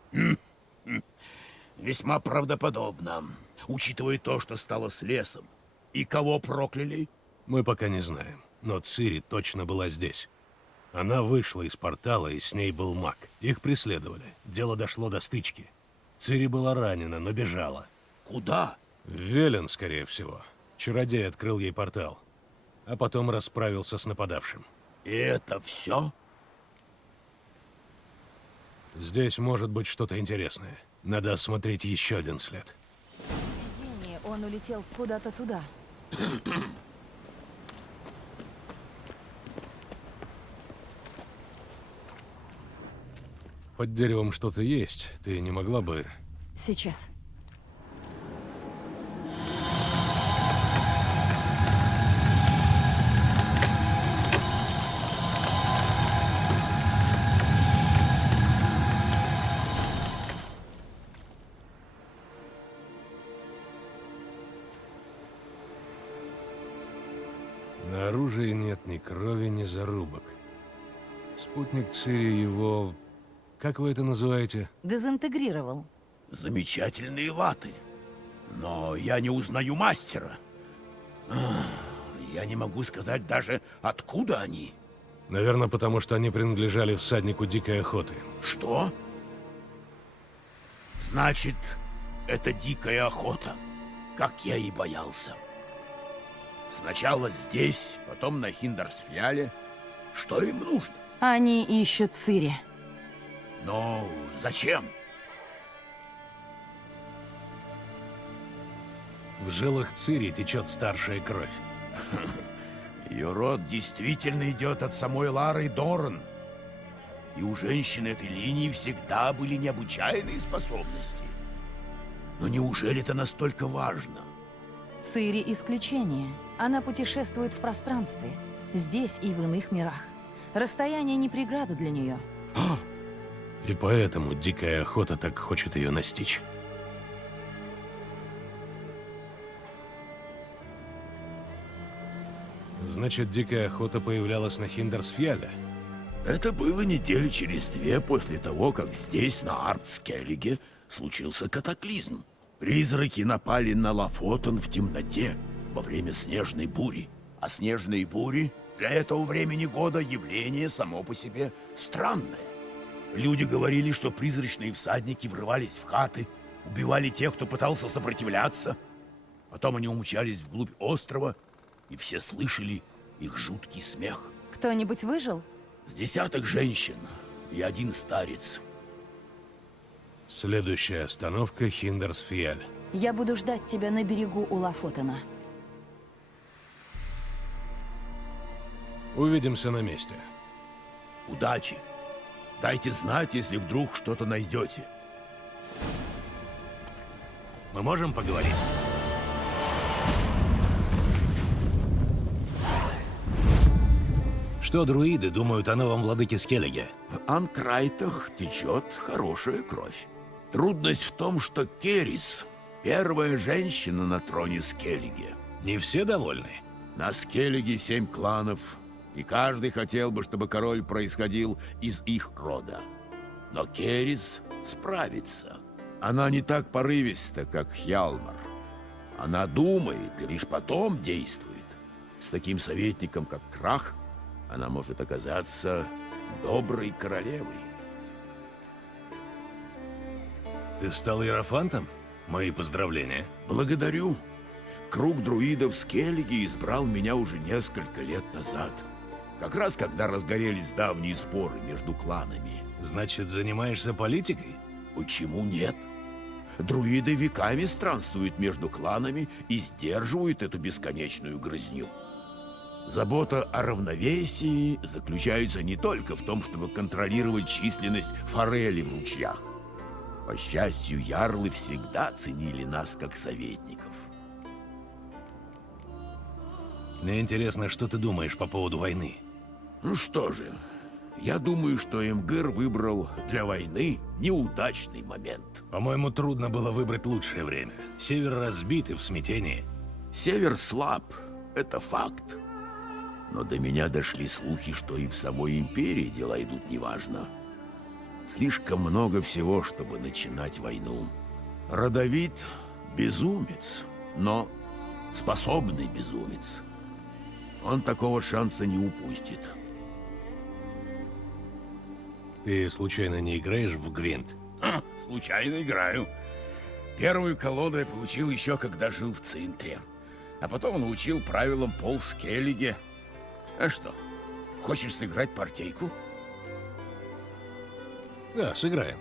Весьма правдоподобно, учитывая то, что стало с лесом. И кого прокляли? Мы пока не знаем, но Цири точно была здесь. Она вышла из портала, и с ней был маг. Их преследовали. Дело дошло до стычки. Цири была ранена, но бежала. Куда? В Велен, скорее всего. Чародей открыл ей портал, а потом расправился с нападавшим. И это все? Здесь может быть что-то интересное. Надо осмотреть еще один след. В видении он улетел куда-то туда. Под деревом что-то есть. Ты не могла бы... Сейчас. На оружии нет ни крови, ни зарубок. Спутник Цири его... Как вы это называете? Дезинтегрировал. Замечательные латы. Но я не узнаю мастера. Я не могу сказать даже, откуда они. Наверное, потому что они принадлежали всаднику дикой охоты. Что? Значит, это дикая охота, как я и боялся. Сначала здесь, потом на Хиндарсфьяле. Что им нужно? Они ищут Цири. Но зачем? В жилах Цири течет старшая кровь. Ее род действительно идет от самой Лары Дорн. И у женщин этой линии всегда были необычайные способности. Но неужели это настолько важно? Цири — исключение. Она путешествует в пространстве. Здесь и в иных мирах. Расстояние не преграда для нее. И поэтому дикая охота так хочет ее настичь. Значит, дикая охота появлялась на Хиндерсфьяле? Это было недели через 2 после того, как здесь, на Артскеллиге, случился катаклизм. Призраки напали на Лафотон в темноте во время снежной бури. А снежные бури для этого времени года явление само по себе странное. Люди говорили, что призрачные всадники врывались в хаты, убивали тех, кто пытался сопротивляться. Потом они умчались вглубь острова, и все слышали их жуткий смех. Кто-нибудь выжил? С десяток женщин и 1 старец. Следующая остановка — Хиндерсфьяль. Я буду ждать тебя на берегу у Лафотена. Увидимся на месте. Удачи. Дайте знать, если вдруг что-то найдете. Мы можем поговорить? Что друиды думают о новом владыке Скеллиге? В Анкрайтах течет хорошая кровь. Трудность в том, что Керрис — первая женщина на троне Скеллиге. Не все довольны? На Скеллиге 7 кланов, и каждый хотел бы, чтобы король происходил из их рода. Но Керрис справится. Она не так порывиста, как Хьялмар. Она думает и лишь потом действует. С таким советником, как Крах, она может оказаться доброй королевой. Ты стал иерофантом? Мои поздравления. Благодарю. Круг друидов Скеллиги избрал меня уже несколько лет назад. Как раз когда разгорелись давние споры между кланами. Значит, занимаешься политикой? Почему нет? Друиды веками странствуют между кланами и сдерживают эту бесконечную грызню. Забота о равновесии заключается не только в том, чтобы контролировать численность форели в ручьях. По счастью, ярлы всегда ценили нас как советников. Мне интересно, что ты думаешь по поводу войны? Ну что же, я думаю, что Эмгыр выбрал для войны неудачный момент. По-моему, трудно было выбрать лучшее время. Север разбит и в смятении. Север слаб, это факт. Но до меня дошли слухи, что и в самой Империи дела идут неважно. Слишком много всего, чтобы начинать войну. Родовид — безумец, но способный безумец. Он такого шанса не упустит. Ты случайно не играешь в Гвинт? Случайно играю. Первую колоду я получил еще когда жил в Цинтре. А потом научил правилам Пол Скеллиге. А что, хочешь сыграть партейку? Да, сыграем.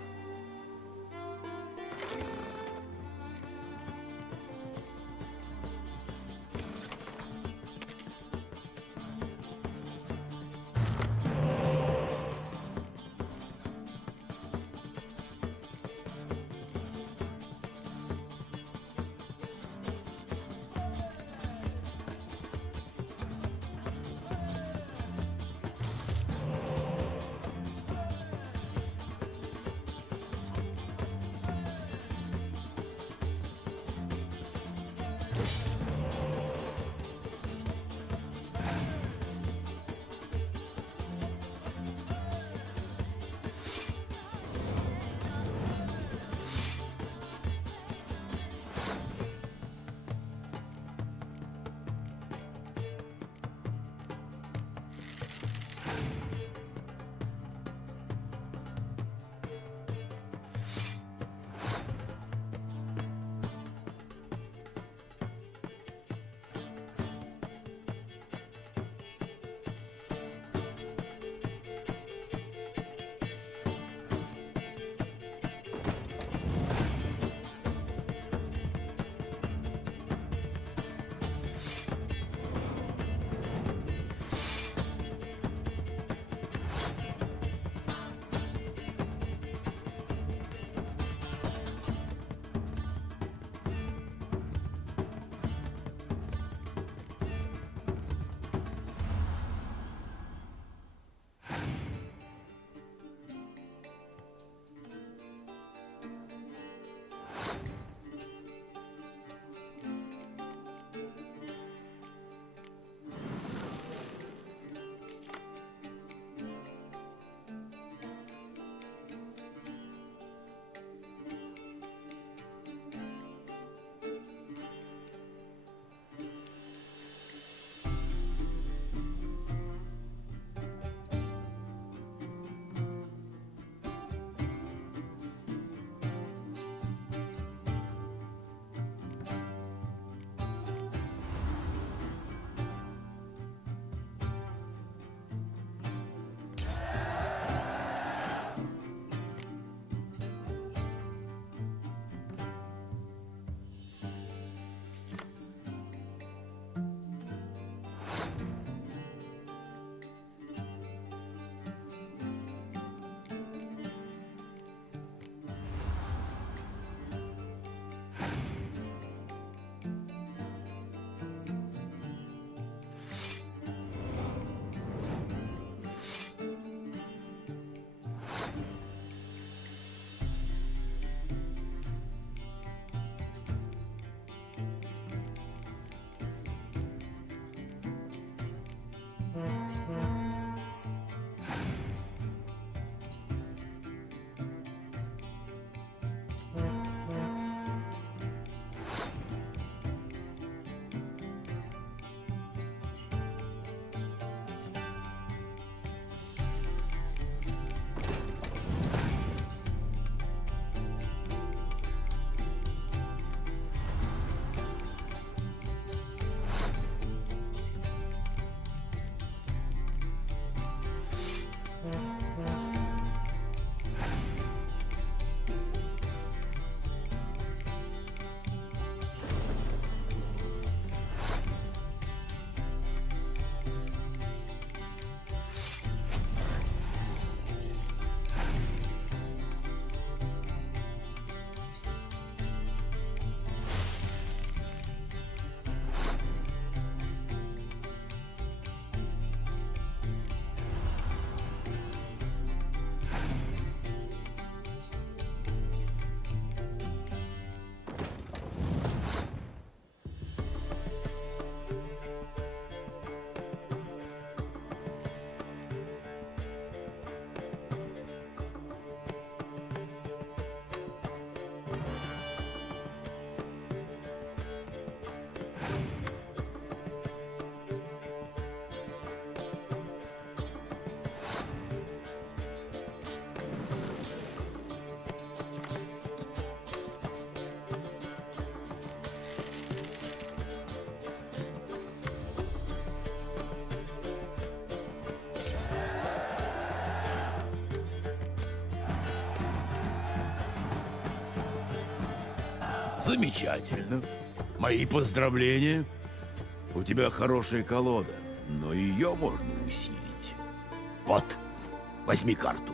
Замечательно. Мои поздравления. У тебя хорошая колода, но ее можно усилить. Вот, возьми карту.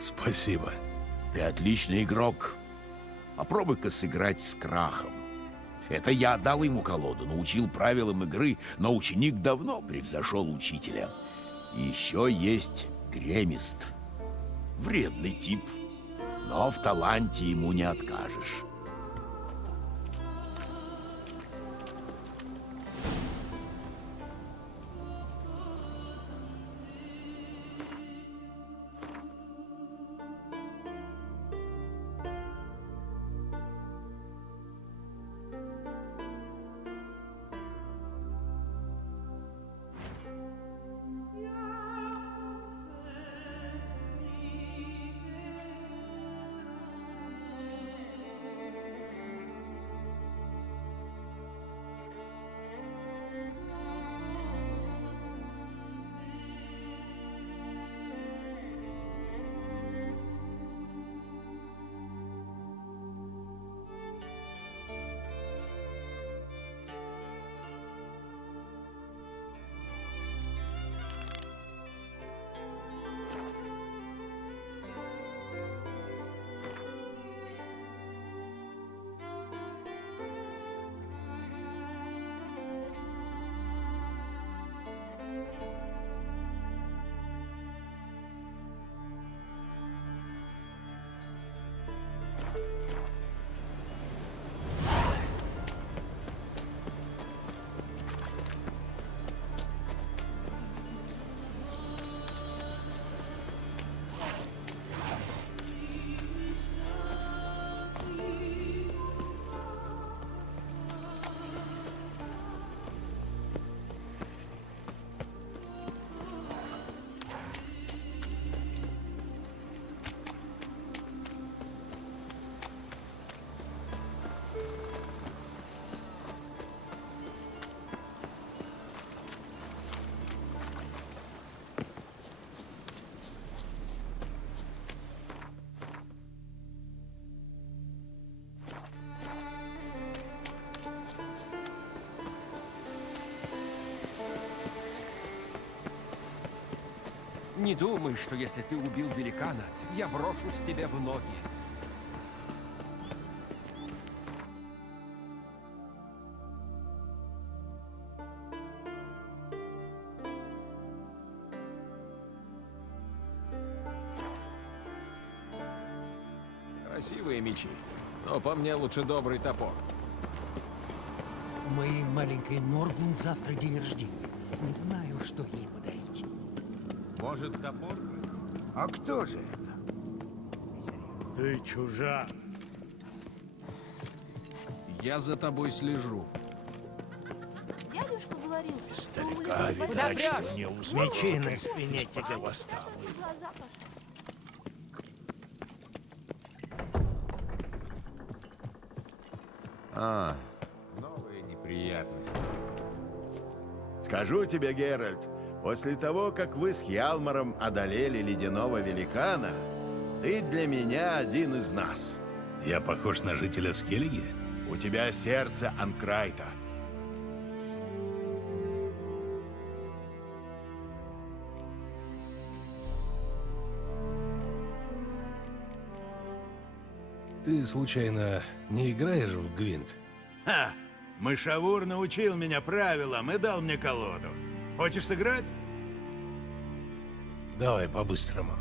Спасибо. Ты отличный игрок. Попробуй-ка сыграть с Крахом. Это я дал ему колоду, научил правилам игры, но ученик давно превзошел учителя. И еще есть Гремист. Вредный тип, но в таланте ему не откажешь. Не думай, что если ты убил великана, я брошусь тебе в ноги. Красивые мечи, но по мне лучше добрый топор. У моей маленькой Норгун завтра день рождения. Не знаю, что ей подарить. Может, топор? А кто же это? Ты чужак. Я за тобой слежу. Дядюшка говорил, Издалека что видать, что не узнал. Мечи на спине Из-под тебе. хвоста. А, новые неприятности. Скажу тебе, Геральт, после того, как вы с Хьялмаром одолели ледяного великана, ты для меня один из нас. Я похож на жителя Скеллиги? У тебя сердце Анкрайта. Ты, случайно, не играешь в Гвинт? Ха! Мышавур научил меня правилам и дал мне колоду. Хочешь сыграть? Давай по-быстрому.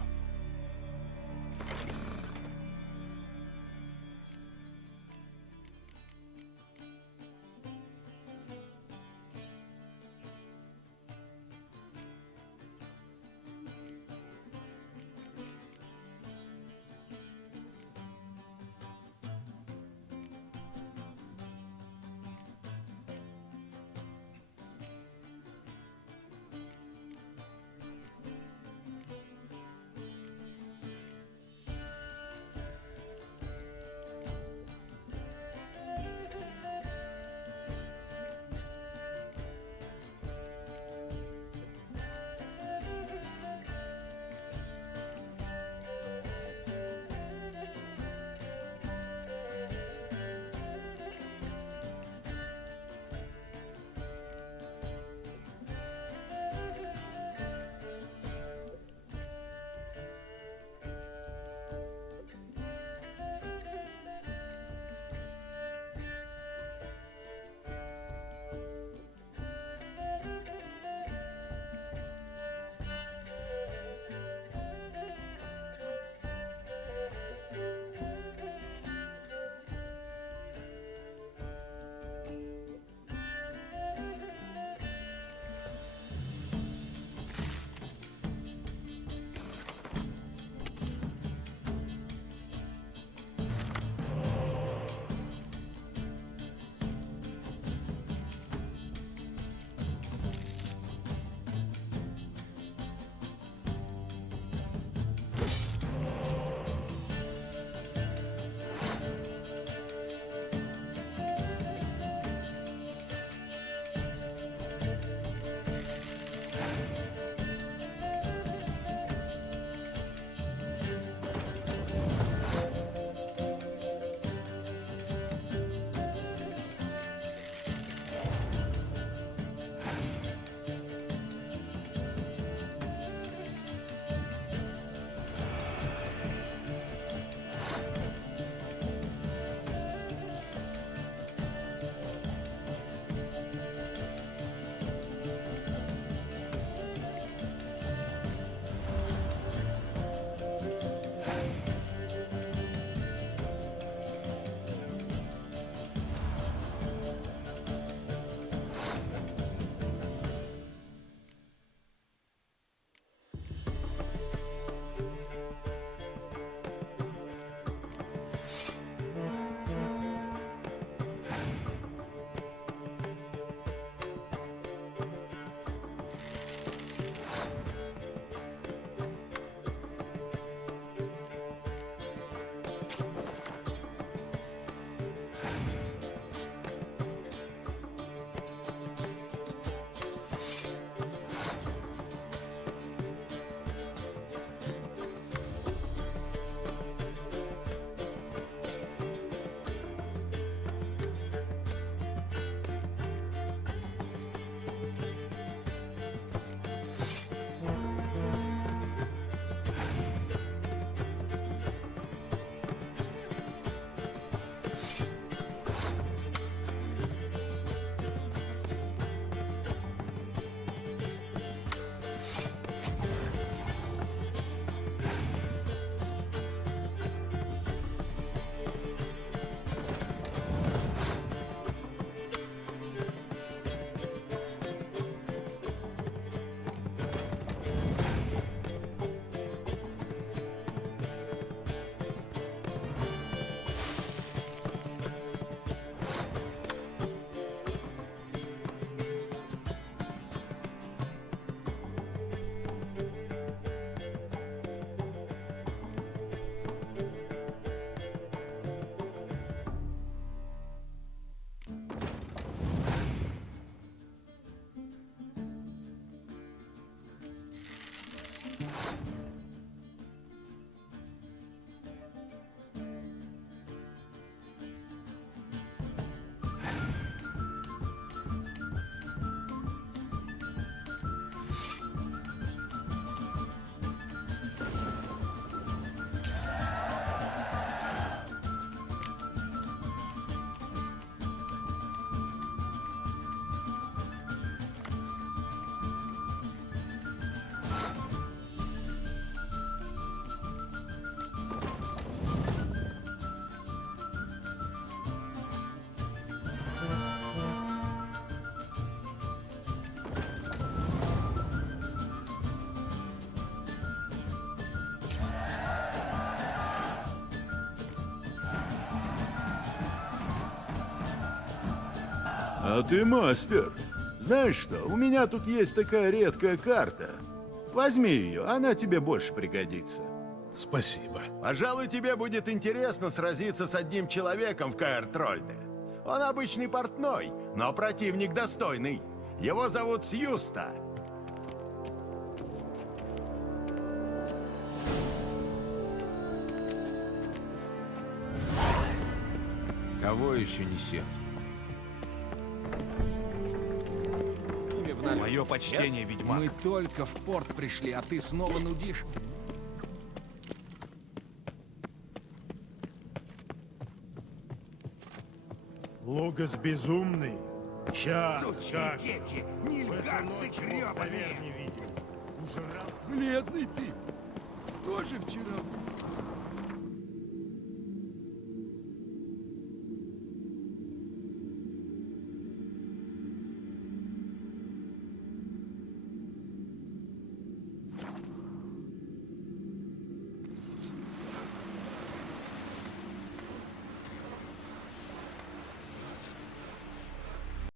А ты мастер. Знаешь что, у меня тут есть такая редкая карта. Возьми ее, она тебе больше пригодится. Спасибо. Пожалуй, тебе будет интересно сразиться с одним человеком в Каэр-Трольде. Он обычный портной, но противник достойный. Его зовут Сьюста. Кого еще несет? Мое почтение, ведьмак. Мы только в порт пришли, а ты снова нудишь. Лугас безумный. Сейчас, Сучьи дети, нильфгарцы грёбаные! Бледный ты. Тоже вчера